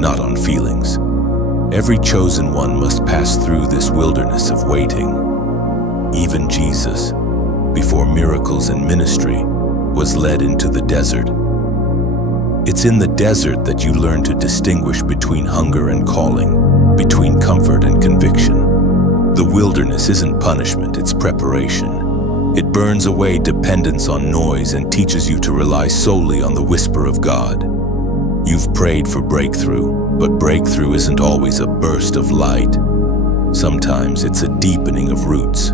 not on feelings. Every chosen one must pass through this wilderness of waiting. Even Jesus, before miracles and ministry, was led into the desert. It's in the desert that you learn to distinguish between hunger and calling, between comfort and conviction. The wilderness isn't punishment, it's preparation. It burns away dependence on noise and teaches you to rely solely on the whisper of God. You've prayed for breakthrough, but breakthrough isn't always a burst of light. Sometimes it's a deepening of roots.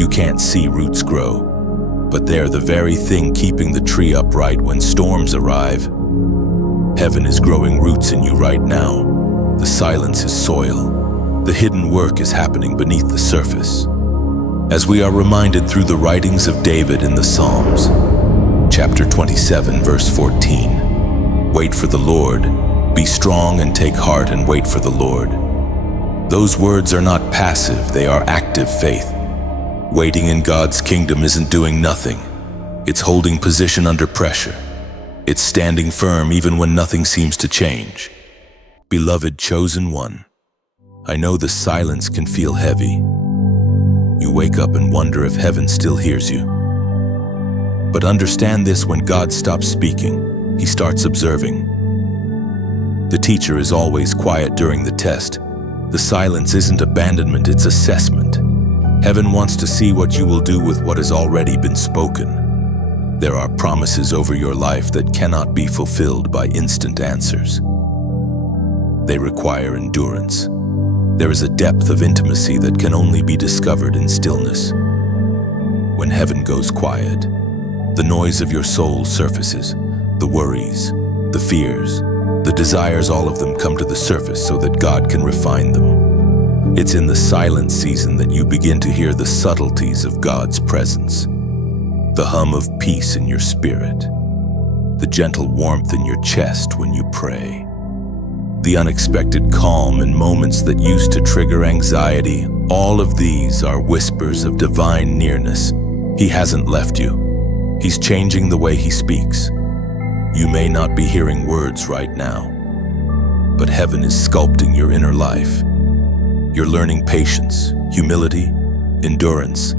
You can't see roots grow, but they're the very thing keeping the tree upright when storms arrive. Heaven is growing roots in you right now. The silence is soil. The hidden work is happening beneath the surface. As we are reminded through the writings of David in the Psalms, chapter 27, verse 14, wait for the Lord, be strong and take heart and wait for the Lord. Those words are not passive, they are active faith. Waiting in God's kingdom isn't doing nothing. It's holding position under pressure. It's standing firm even when nothing seems to change. Beloved chosen one, I know the silence can feel heavy. You wake up and wonder if heaven still hears you. But understand this: when God stops speaking, He starts observing. The teacher is always quiet during the test. The silence isn't abandonment, it's assessment. Heaven wants to see what you will do with what has already been spoken. There are promises over your life that cannot be fulfilled by instant answers. They require endurance. There is a depth of intimacy that can only be discovered in stillness. When heaven goes quiet, the noise of your soul surfaces. The worries, the fears, the desires, all of them come to the surface so that God can refine them. It's in the silent season that you begin to hear the subtleties of God's presence. The hum of peace in your spirit, the gentle warmth in your chest when you pray, the unexpected calm in moments that used to trigger anxiety. All of these are whispers of divine nearness. He hasn't left you. He's changing the way He speaks. You may not be hearing words right now, but heaven is sculpting your inner life. You're learning patience, humility, endurance,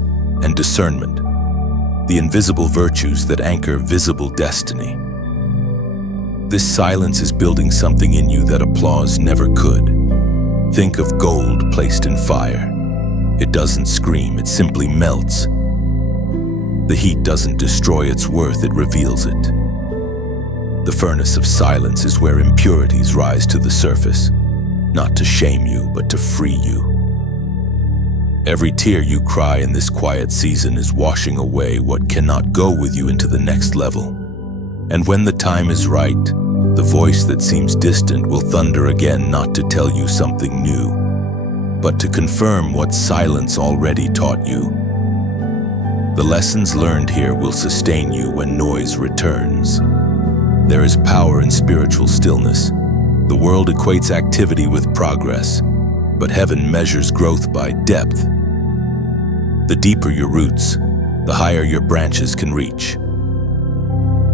and discernment. The invisible virtues that anchor visible destiny. This silence is building something in you that applause never could. Think of gold placed in fire. It doesn't scream, it simply melts. The heat doesn't destroy its worth, it reveals it. The furnace of silence is where impurities rise to the surface, not to shame you, but to free you. Every tear you cry in this quiet season is washing away what cannot go with you into the next level. And when the time is right, the voice that seems distant will thunder again, not to tell you something new, but to confirm what silence already taught you. The lessons learned here will sustain you when noise returns. There is power in spiritual stillness. The world equates activity with progress, but heaven measures growth by depth. The deeper your roots, the higher your branches can reach.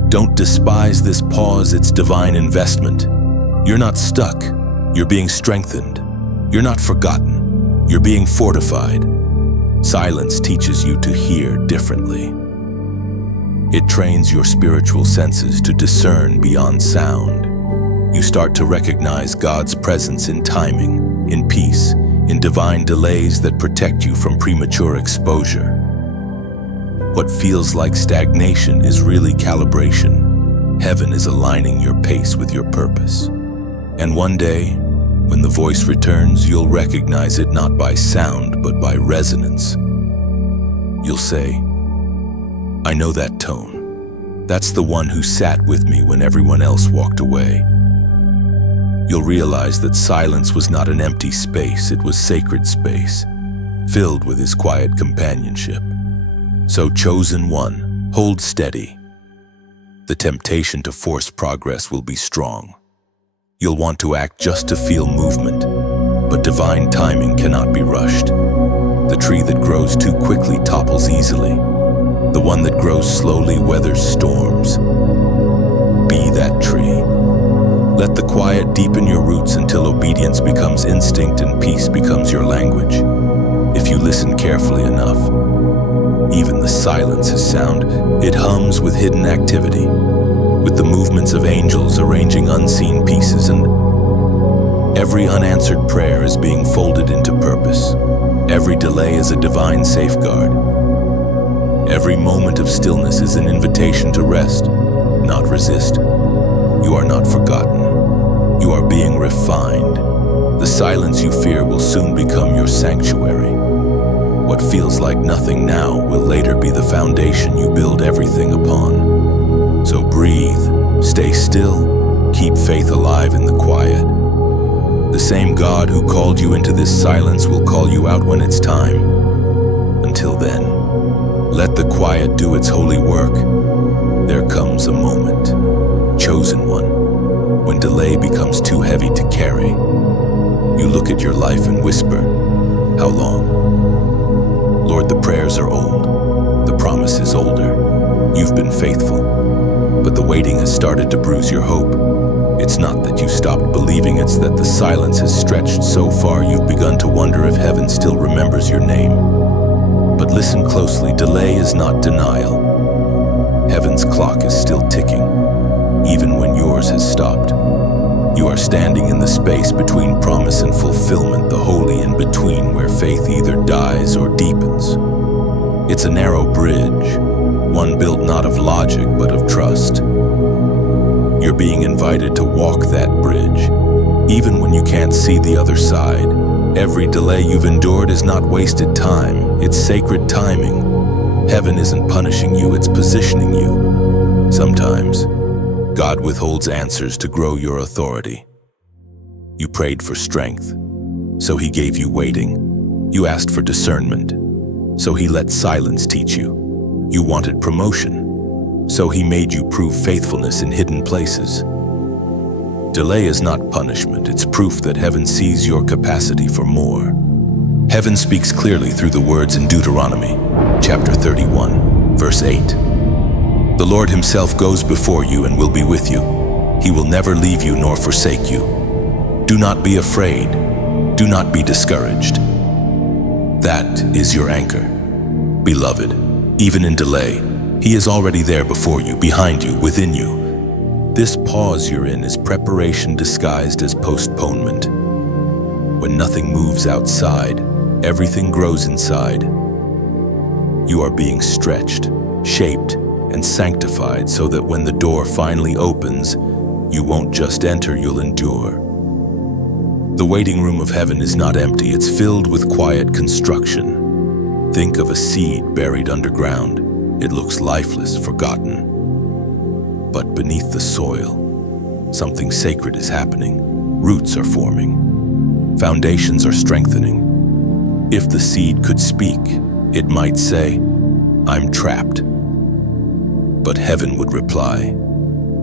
Don't despise this pause, it's divine investment. You're not stuck, you're being strengthened. You're not forgotten, you're being fortified. Silence teaches you to hear differently. It trains your spiritual senses to discern beyond sound. You start to recognize God's presence in timing, in peace, in divine delays that protect you from premature exposure. What feels like stagnation is really calibration. Heaven is aligning your pace with your purpose. And one day, when the voice returns, you'll recognize it not by sound, but by resonance. You'll say, "I know that tone. That's the one who sat with me when everyone else walked away." You'll realize that silence was not an empty space, it was sacred space, filled with His quiet companionship. So, chosen one, hold steady. The temptation to force progress will be strong. You'll want to act just to feel movement, but divine timing cannot be rushed. The tree that grows too quickly topples easily. The one that grows slowly weathers storms. Be that tree. Let the quiet deepen your roots until obedience becomes instinct and peace becomes your language. If you listen carefully enough, even the silence is sound. It hums with hidden activity, with the movements of angels arranging unseen pieces, and every unanswered prayer is being folded into purpose. Every delay is a divine safeguard. Every moment of stillness is an invitation to rest, not resist. You are not forgotten. You are being refined. The silence you fear will soon become your sanctuary. What feels like nothing now will later be the foundation you build everything upon. So breathe, stay still, keep faith alive in the quiet. The same God who called you into this silence will call you out when it's time. Until then, let the quiet do its holy work. There comes a moment, chosen one, when delay becomes too heavy to carry. You look at your life and whisper, "How long?" Lord, the prayers are old, the promise is older. You've been faithful, but the waiting has started to bruise your hope. It's not that you stopped believing, it's that the silence has stretched so far you've begun to wonder if heaven still remembers your name. But listen closely, delay is not denial. Heaven's clock is still ticking, even when yours has stopped. You are standing in the space between promise and fulfillment, the holy in between, where faith either dies or deepens. It's a narrow bridge, one built not of logic but of trust. You're being invited to walk that bridge, even when you can't see the other side. Every delay you've endured is not wasted time, it's sacred timing. Heaven isn't punishing you, it's positioning you. Sometimes, God withholds answers to grow your authority. You prayed for strength, so He gave you waiting. You asked for discernment, so He let silence teach you. You wanted promotion, so He made you prove faithfulness in hidden places. Delay is not punishment, it's proof that heaven sees your capacity for more. Heaven speaks clearly through the words in Deuteronomy, chapter 31, verse 8. The Lord Himself goes before you and will be with you. He will never leave you nor forsake you. Do not be afraid. Do not be discouraged. That is your anchor. Beloved, even in delay, He is already there before you, behind you, within you. This pause you're in is preparation disguised as postponement. When nothing moves outside, everything grows inside. You are being stretched, shaped, and sanctified so that when the door finally opens, you won't just enter, you'll endure. The waiting room of heaven is not empty, it's filled with quiet construction. Think of a seed buried underground. It looks lifeless, forgotten. But beneath the soil, something sacred is happening. Roots are forming. Foundations are strengthening. If the seed could speak, it might say, "I'm trapped." But heaven would reply,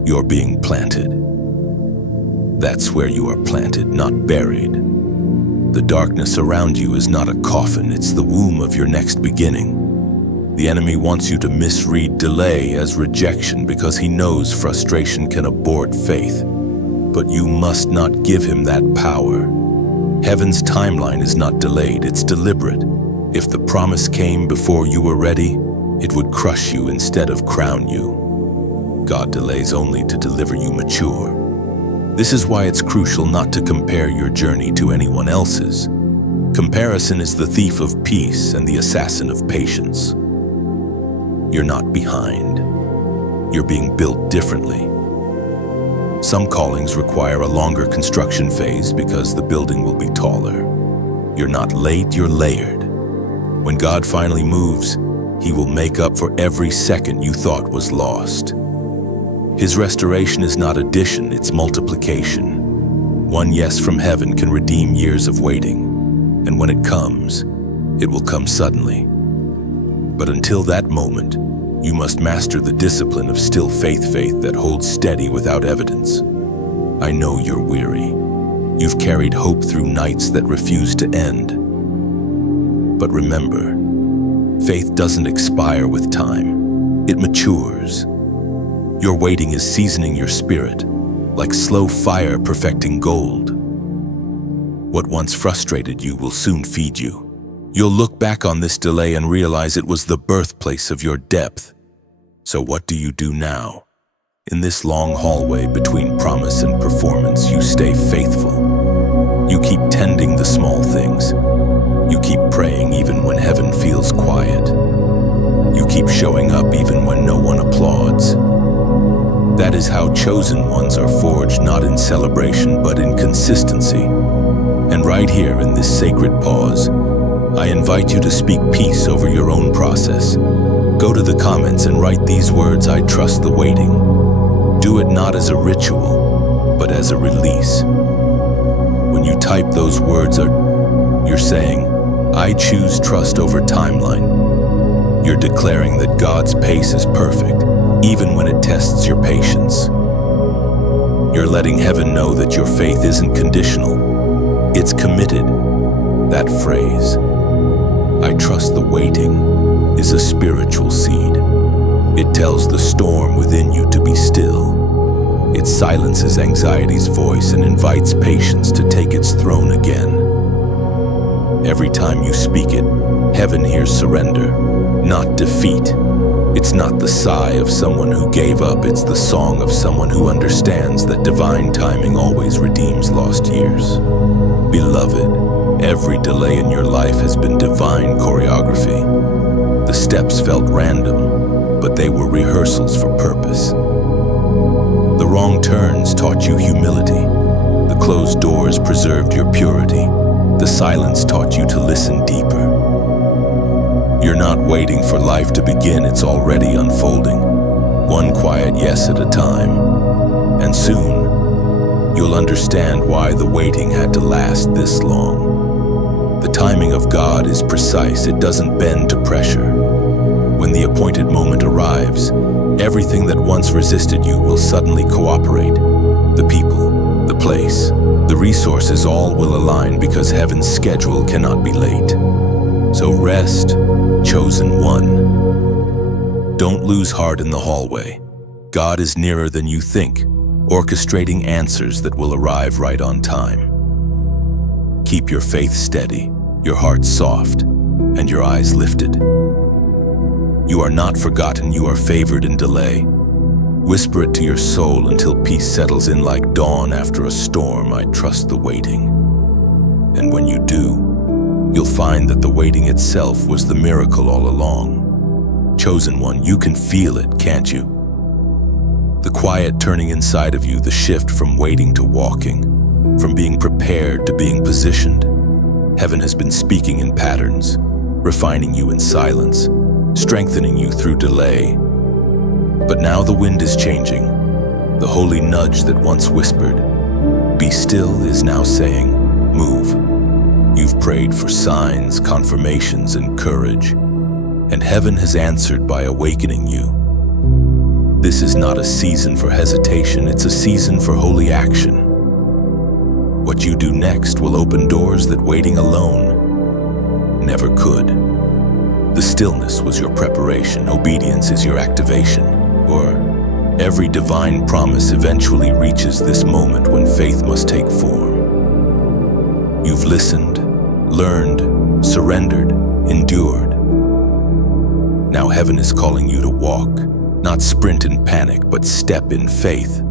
"You're being planted." That's where you are planted, not buried. The darkness around you is not a coffin, it's the womb of your next beginning. The enemy wants you to misread delay as rejection because he knows frustration can abort faith. But you must not give him that power. Heaven's timeline is not delayed, it's deliberate. If the promise came before you were ready, it would crush you instead of crown you. God delays only to deliver you mature. This is why it's crucial not to compare your journey to anyone else's. Comparison is the thief of peace and the assassin of patience. You're not behind. You're being built differently. Some callings require a longer construction phase because the building will be taller. You're not late, you're layered. When God finally moves, He will make up for every second you thought was lost. His restoration is not addition, it's multiplication. One yes from heaven can redeem years of waiting, and when it comes, it will come suddenly. But until that moment, you must master the discipline of still faith that holds steady without evidence. I know you're weary. You've carried hope through nights that refuse to end. But remember, faith doesn't expire with time. It matures. Your waiting is seasoning your spirit, like slow fire perfecting gold. What once frustrated you will soon feed you. You'll look back on this delay and realize it was the birthplace of your depth. So what do you do now? In this long hallway between promise and performance, you stay faithful. You keep tending the small things. You keep praying even when heaven feels quiet. You keep showing up even when no one applauds. That is how chosen ones are forged, not in celebration, but in consistency. And right here in this sacred pause, I invite you to speak peace over your own process. Go to the comments and write these words: I trust the waiting. Do it not as a ritual, but as a release. When you type those words, you're saying, I choose trust over timeline. You're declaring that God's pace is perfect, even when it tests your patience. You're letting heaven know that your faith isn't conditional, it's committed. That phrase, I trust the waiting, is a spiritual seed. It tells the storm within you to be still. It silences anxiety's voice and invites patience to take its throne again. Every time you speak it, heaven hears surrender, not defeat. It's not the sigh of someone who gave up, it's the song of someone who understands that divine timing always redeems lost years. Beloved, every delay in your life has been divine choreography. The steps felt random, but they were rehearsals for purpose. The wrong turns taught you humility. The closed doors preserved your purity. The silence taught you to listen deeper. You're not waiting for life to begin, it's already unfolding, one quiet yes at a time. And soon, you'll understand why the waiting had to last this long. The timing of God is precise, it doesn't bend to pressure. When the appointed moment arrives, everything that once resisted you will suddenly cooperate. The people, the place, the resources all will align because heaven's schedule cannot be late. So rest, chosen one. Don't lose heart in the hallway. God is nearer than you think, orchestrating answers that will arrive right on time. Keep your faith steady, your heart soft, and your eyes lifted. You are not forgotten, you are favored in delay. Whisper it to your soul until peace settles in like dawn after a storm. I trust the waiting. And when you do, you'll find that the waiting itself was the miracle all along. Chosen one, you can feel it, can't you? The quiet turning inside of you, the shift from waiting to walking, from being prepared to being positioned. Heaven has been speaking in patterns, refining you in silence, strengthening you through delay. But now the wind is changing. The holy nudge that once whispered, "Be still," is now saying, "Move." You've prayed for signs, confirmations, and courage, and heaven has answered by awakening you. This is not a season for hesitation, it's a season for holy action. What you do next will open doors that waiting alone never could. The stillness was your preparation, obedience is your activation, or every divine promise eventually reaches this moment when faith must take form. You've listened, learned, surrendered, endured. Now heaven is calling you to walk, not sprint in panic, but step in faith.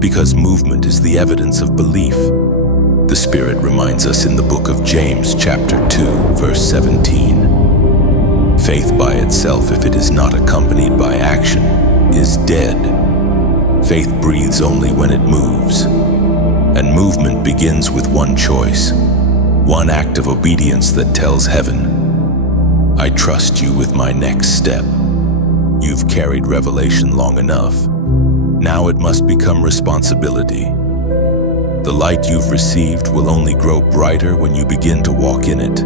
Because movement is the evidence of belief. The Spirit reminds us in the book of James, chapter 2, verse 17. Faith by itself, if it is not accompanied by action, is dead. Faith breathes only when it moves. And movement begins with one choice, one act of obedience that tells heaven, "I trust you with my next step." You've carried revelation long enough. Now it must become responsibility. The light you've received will only grow brighter when you begin to walk in it.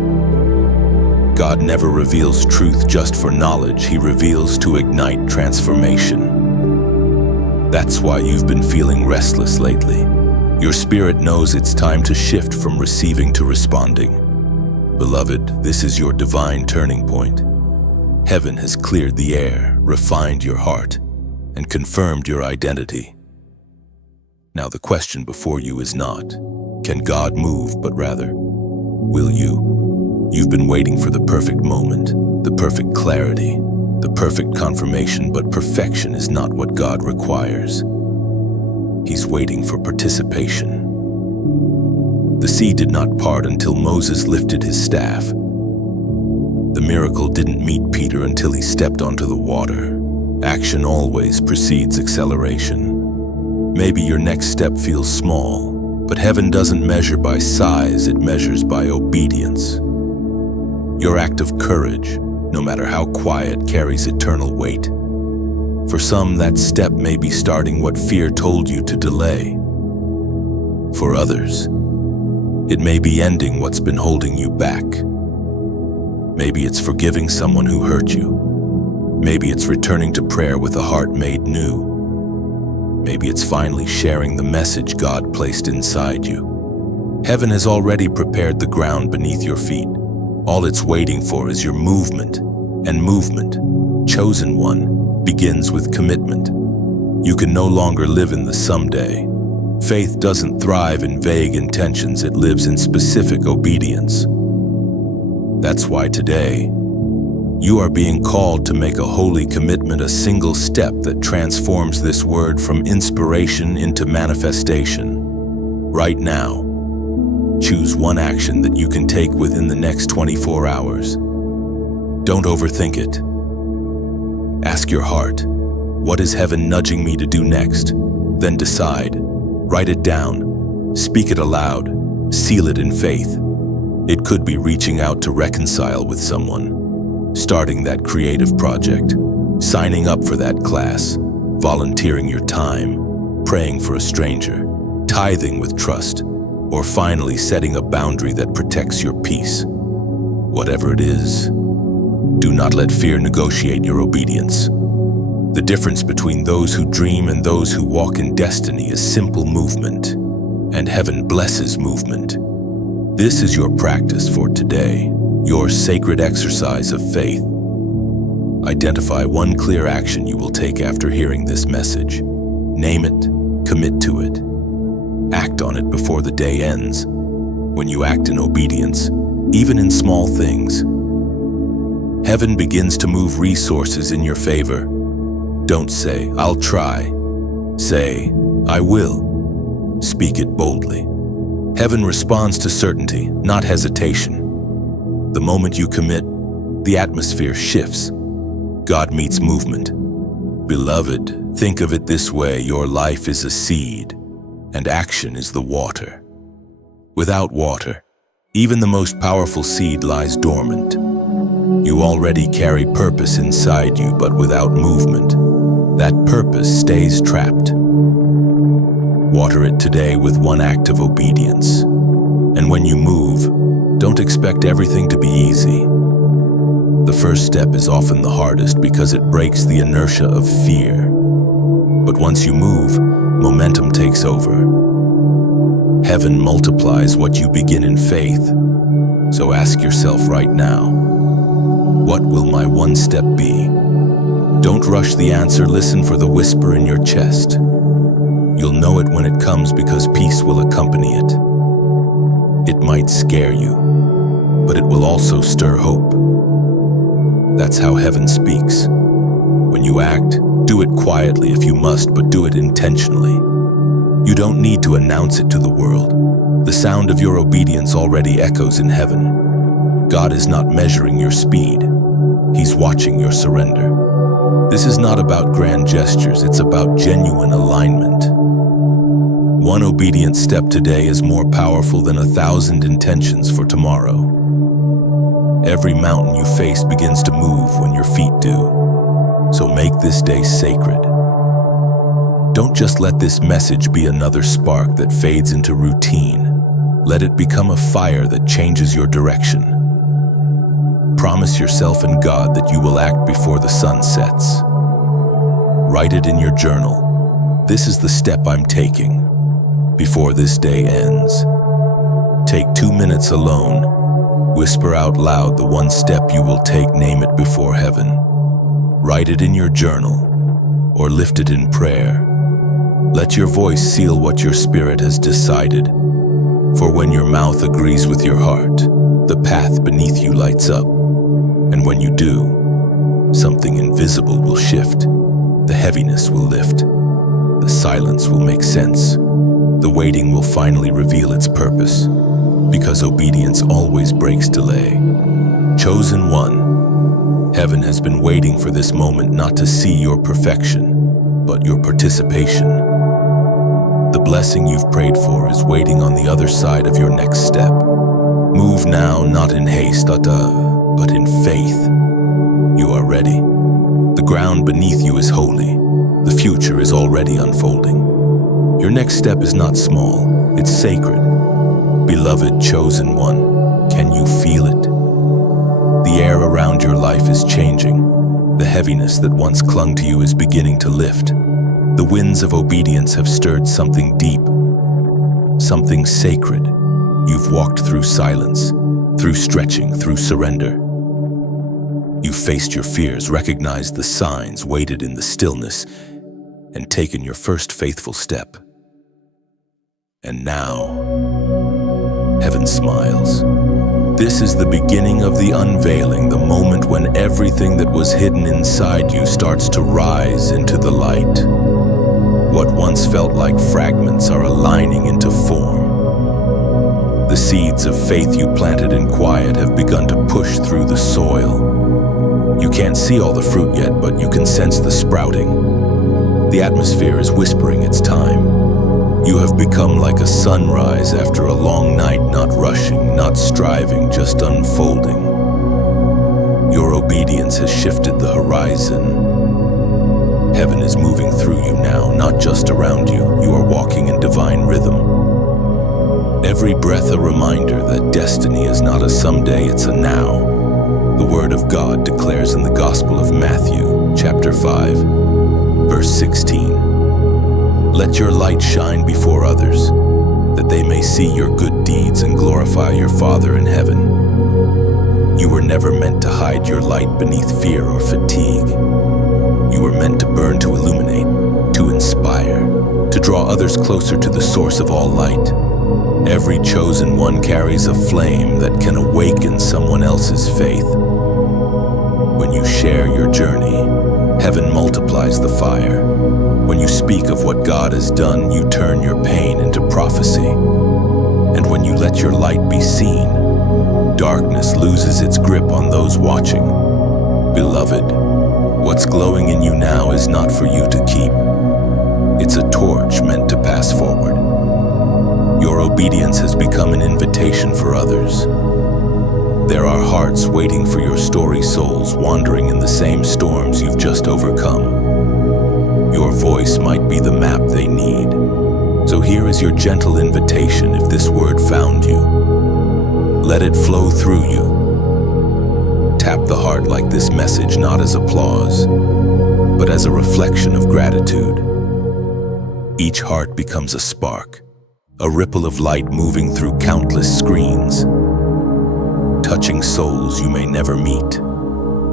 God never reveals truth just for knowledge, He reveals to ignite transformation. That's why you've been feeling restless lately. Your spirit knows it's time to shift from receiving to responding. Beloved, this is your divine turning point. Heaven has cleared the air, refined your heart, and confirmed your identity. Now the question before you is not, can God move, but rather, will you? You've been waiting for the perfect moment, the perfect clarity, the perfect confirmation, but perfection is not what God requires. He's waiting for participation. The sea did not part until Moses lifted his staff. The miracle didn't meet Peter until he stepped onto the water. Action always precedes acceleration. Maybe your next step feels small, but heaven doesn't measure by size, it measures by obedience. Your act of courage, no matter how quiet, carries eternal weight. For some, that step may be starting what fear told you to delay. For others, it may be ending what's been holding you back. Maybe it's forgiving someone who hurt you. Maybe it's returning to prayer with a heart made new. Maybe it's finally sharing the message God placed inside you. Heaven has already prepared the ground beneath your feet. All it's waiting for is your movement, and movement, chosen one, begins with commitment. You can no longer live in the someday. Faith doesn't thrive in vague intentions, it lives in specific obedience. That's why today, You are being called to make a holy commitment, a single step that transforms this word from inspiration into manifestation. Right now, choose one action that you can take within the next 24 hours. Don't overthink it. Ask your heart, what is heaven nudging me to do next? Then decide. Write it down. Speak it aloud. Seal it in faith. It could be reaching out to reconcile with someone, starting that creative project, signing up for that class, volunteering your time, praying for a stranger, tithing with trust, or finally setting a boundary that protects your peace. Whatever it is, do not let fear negotiate your obedience. The difference between those who dream and those who walk in destiny is simple movement, and heaven blesses movement. This is your practice for today, your sacred exercise of faith. Identify one clear action you will take after hearing this message. Name it, commit to it. Act on it before the day ends. When you act in obedience, even in small things, heaven begins to move resources in your favor. Don't say, "I'll try." Say, "I will." Speak it boldly. Heaven responds to certainty, not hesitation. The moment you commit, the atmosphere shifts. God meets movement. Beloved, think of it this way: your life is a seed, and action is the water. Without water, even the most powerful seed lies dormant. You already carry purpose inside you, but without movement, that purpose stays trapped. Water it today with one act of obedience. And when you move, don't expect everything to be easy. The first step is often the hardest because it breaks the inertia of fear. But once you move, momentum takes over. Heaven multiplies what you begin in faith. So ask yourself right now, what will my one step be? Don't rush the answer, listen for the whisper in your chest. You'll know it when it comes because peace will accompany it. It might scare you, but it will also stir hope. That's how heaven speaks. When you act, do it quietly if you must, but do it intentionally. You don't need to announce it to the world. The sound of your obedience already echoes in heaven. God is not measuring your speed. He's watching your surrender. This is not about grand gestures, it's about genuine alignment. One obedient step today is more powerful than 1,000 intentions for tomorrow. Every mountain you face begins to move when your feet do. So make this day sacred. Don't just let this message be another spark that fades into routine. Let it become a fire that changes your direction. Promise yourself and God that you will act before the sun sets. Write it in your journal. This is the step I'm taking before this day ends. Take 2 minutes alone. Whisper out loud the one step you will take. Name it before heaven. Write it in your journal or lift it in prayer. Let your voice seal what your spirit has decided. For when your mouth agrees with your heart, the path beneath you lights up. And when you do, something invisible will shift. The heaviness will lift. The silence will make sense. The waiting will finally reveal its purpose. Because obedience always breaks delay. Chosen one, heaven has been waiting for this moment, not to see your perfection, but your participation. The blessing you've prayed for is waiting on the other side of your next step. Move now, not in haste, but in faith. You are ready. The ground beneath you is holy. The future is already unfolding. Your next step is not small, it's sacred. Beloved chosen one, can you feel it? The air around your life is changing. The heaviness that once clung to you is beginning to lift. The winds of obedience have stirred something deep, something sacred. You've walked through silence, through stretching, through surrender. You faced your fears, recognized the signs, waited in the stillness, and taken your first faithful step. And now, heaven smiles. This is the beginning of the unveiling, the moment when everything that was hidden inside you starts to rise into the light. What once felt like fragments are aligning into form. The seeds of faith you planted in quiet have begun to push through the soil. You can't see all the fruit yet, but you can sense the sprouting. The atmosphere is whispering it's time. You have become like a sunrise after a long night, not rushing, not striving, just unfolding. Your obedience has shifted the horizon. Heaven is moving through you now, not just around you. You are walking in divine rhythm. Every breath a reminder that destiny is not a someday, it's a now. The Word of God declares in the Gospel of Matthew, chapter 5, verse 16, "Let your light shine before others, that they may see your good deeds and glorify your Father in heaven." You were never meant to hide your light beneath fear or fatigue. You were meant to burn, to illuminate, to inspire, to draw others closer to the source of all light. Every chosen one carries a flame that can awaken someone else's faith. When you share your journey, heaven multiplies the fire. When you speak of what God has done, you turn your pain into prophecy. And when you let your light be seen, darkness loses its grip on those watching. Beloved, what's glowing in you now is not for you to keep. It's a torch meant to pass forward. Your obedience has become an invitation for others. There are hearts waiting for your story, souls wandering in the same storms you've just overcome. Your voice might be the map they need. So here is your gentle invitation if this word found you. Let it flow through you. Tap the heart like this message, not as applause, but as a reflection of gratitude. Each heart becomes a spark, a ripple of light moving through countless screens, touching souls you may never meet.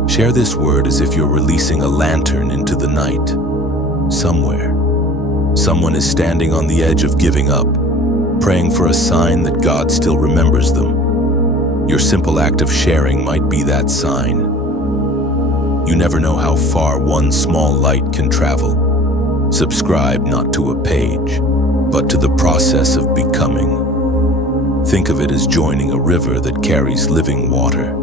Share this word as if you're releasing a lantern into the night. Somewhere, someone is standing on the edge of giving up, praying for a sign that God still remembers them. Your simple act of sharing might be that sign. You never know how far one small light can travel. Subscribe not to a page, but to the process of becoming. Think of it as joining a river that carries living water.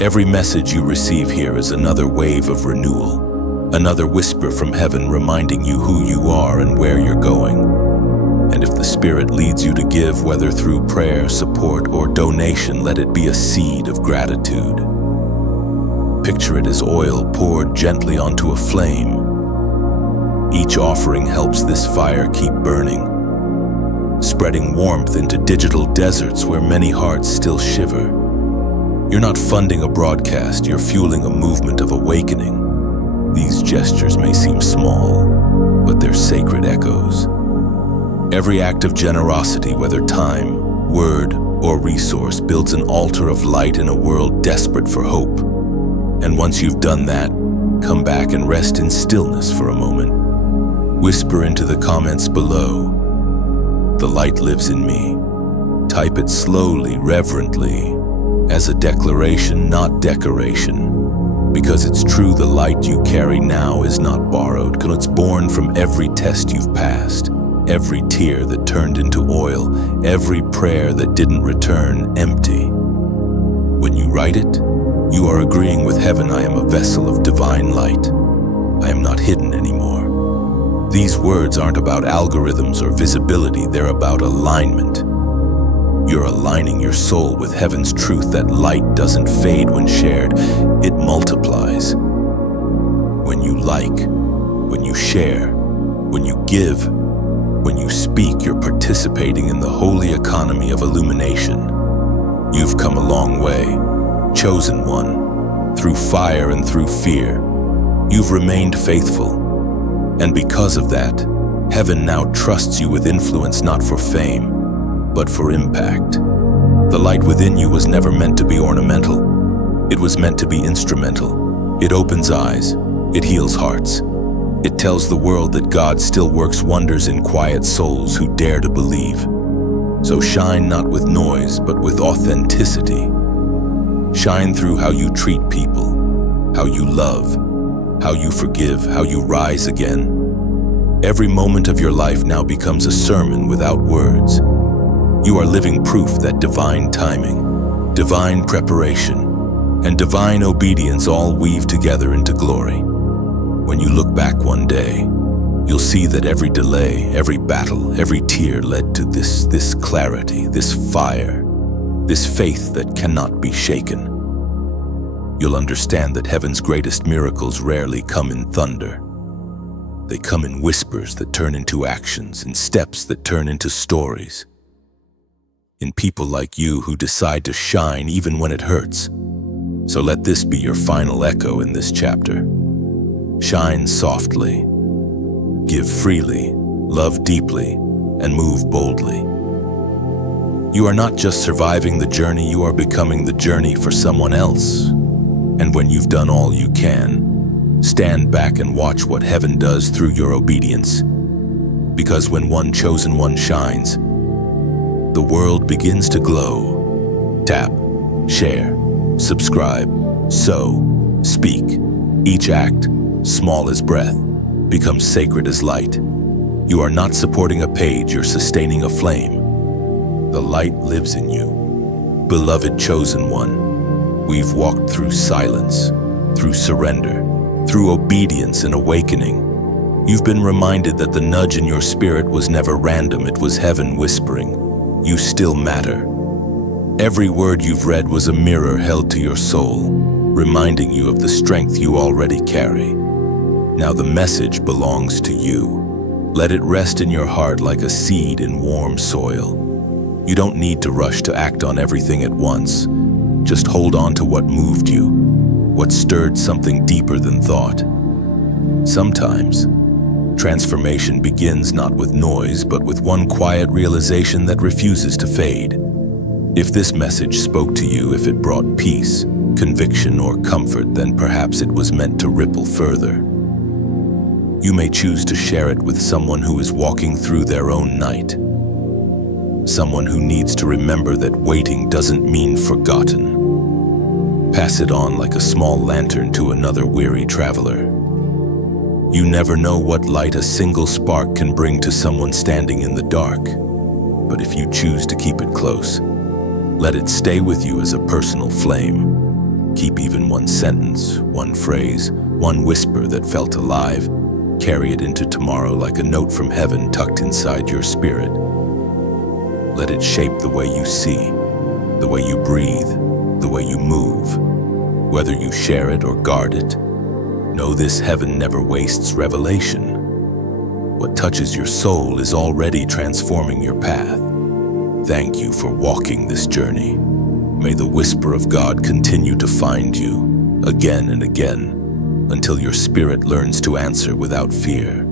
Every message you receive here is another wave of renewal, another whisper from heaven reminding you who you are and where you're going. And if the Spirit leads you to give, whether through prayer, support, or donation, let it be a seed of gratitude. Picture it as oil poured gently onto a flame. Each offering helps this fire keep burning, spreading warmth into digital deserts where many hearts still shiver. You're not funding a broadcast, you're fueling a movement of awakening. These gestures may seem small, but they're sacred echoes. Every act of generosity, whether time, word, or resource, builds an altar of light in a world desperate for hope. And once you've done that, come back and rest in stillness for a moment. Whisper into the comments below, "The light lives in me." Type it slowly, reverently, as a declaration, not decoration. Because it's true, the light you carry now is not borrowed. It's born from every test you've passed, every tear that turned into oil, every prayer that didn't return empty. When you write it, you are agreeing with heaven, I am a vessel of divine light. I am not hidden anymore. These words aren't about algorithms or visibility, they're about alignment. You're aligning your soul with heaven's truth that light doesn't fade when shared, it multiplies. When you like, when you share, when you give, when you speak, you're participating in the holy economy of illumination. You've come a long way, chosen one, through fire and through fear. You've remained faithful. And because of that, heaven now trusts you with influence not for fame, but for impact. The light within you was never meant to be ornamental. It was meant to be instrumental. It opens eyes. It heals hearts. It tells the world that God still works wonders in quiet souls who dare to believe. So shine not with noise, but with authenticity. Shine through how you treat people, how you love, how you forgive, how you rise again. Every moment of your life now becomes a sermon without words. You are living proof that divine timing, divine preparation, and divine obedience all weave together into glory. When you look back one day, you'll see that every delay, every battle, every tear led to this clarity, this fire, this faith that cannot be shaken. You'll understand that heaven's greatest miracles rarely come in thunder. They come in whispers that turn into actions, in steps that turn into stories. In people like you who decide to shine even when it hurts. So let this be your final echo in this chapter. Shine softly. Give freely, love deeply, and move boldly. You are not just surviving the journey, you are becoming the journey for someone else. And when you've done all you can, stand back and watch what heaven does through your obedience. Because when one chosen one shines, the world begins to glow. Tap, share, subscribe, sow, speak. Each act, small as breath, becomes sacred as light. You are not supporting a page, you're sustaining a flame. The light lives in you. Beloved chosen one, we've walked through silence, through surrender, through obedience and awakening. You've been reminded that the nudge in your spirit was never random, it was heaven whispering, you still matter. Every word you've read was a mirror held to your soul, reminding you of the strength you already carry. Now the message belongs to you. Let it rest in your heart like a seed in warm soil. You don't need to rush to act on everything at once. Just hold on to what moved you, what stirred something deeper than thought. Sometimes, transformation begins not with noise, but with one quiet realization that refuses to fade. If this message spoke to you, if it brought peace, conviction, or comfort, then perhaps it was meant to ripple further. You may choose to share it with someone who is walking through their own night. Someone who needs to remember that waiting doesn't mean forgotten. Pass it on like a small lantern to another weary traveler. You never know what light a single spark can bring to someone standing in the dark. But if you choose to keep it close, let it stay with you as a personal flame. Keep even one sentence, one phrase, one whisper that felt alive. Carry it into tomorrow like a note from heaven tucked inside your spirit. Let it shape the way you see, the way you breathe, the way you move. Whether you share it or guard it, know this: heaven never wastes revelation. What touches your soul is already transforming your path. Thank you for walking this journey. May the whisper of God continue to find you again and again, until your spirit learns to answer without fear.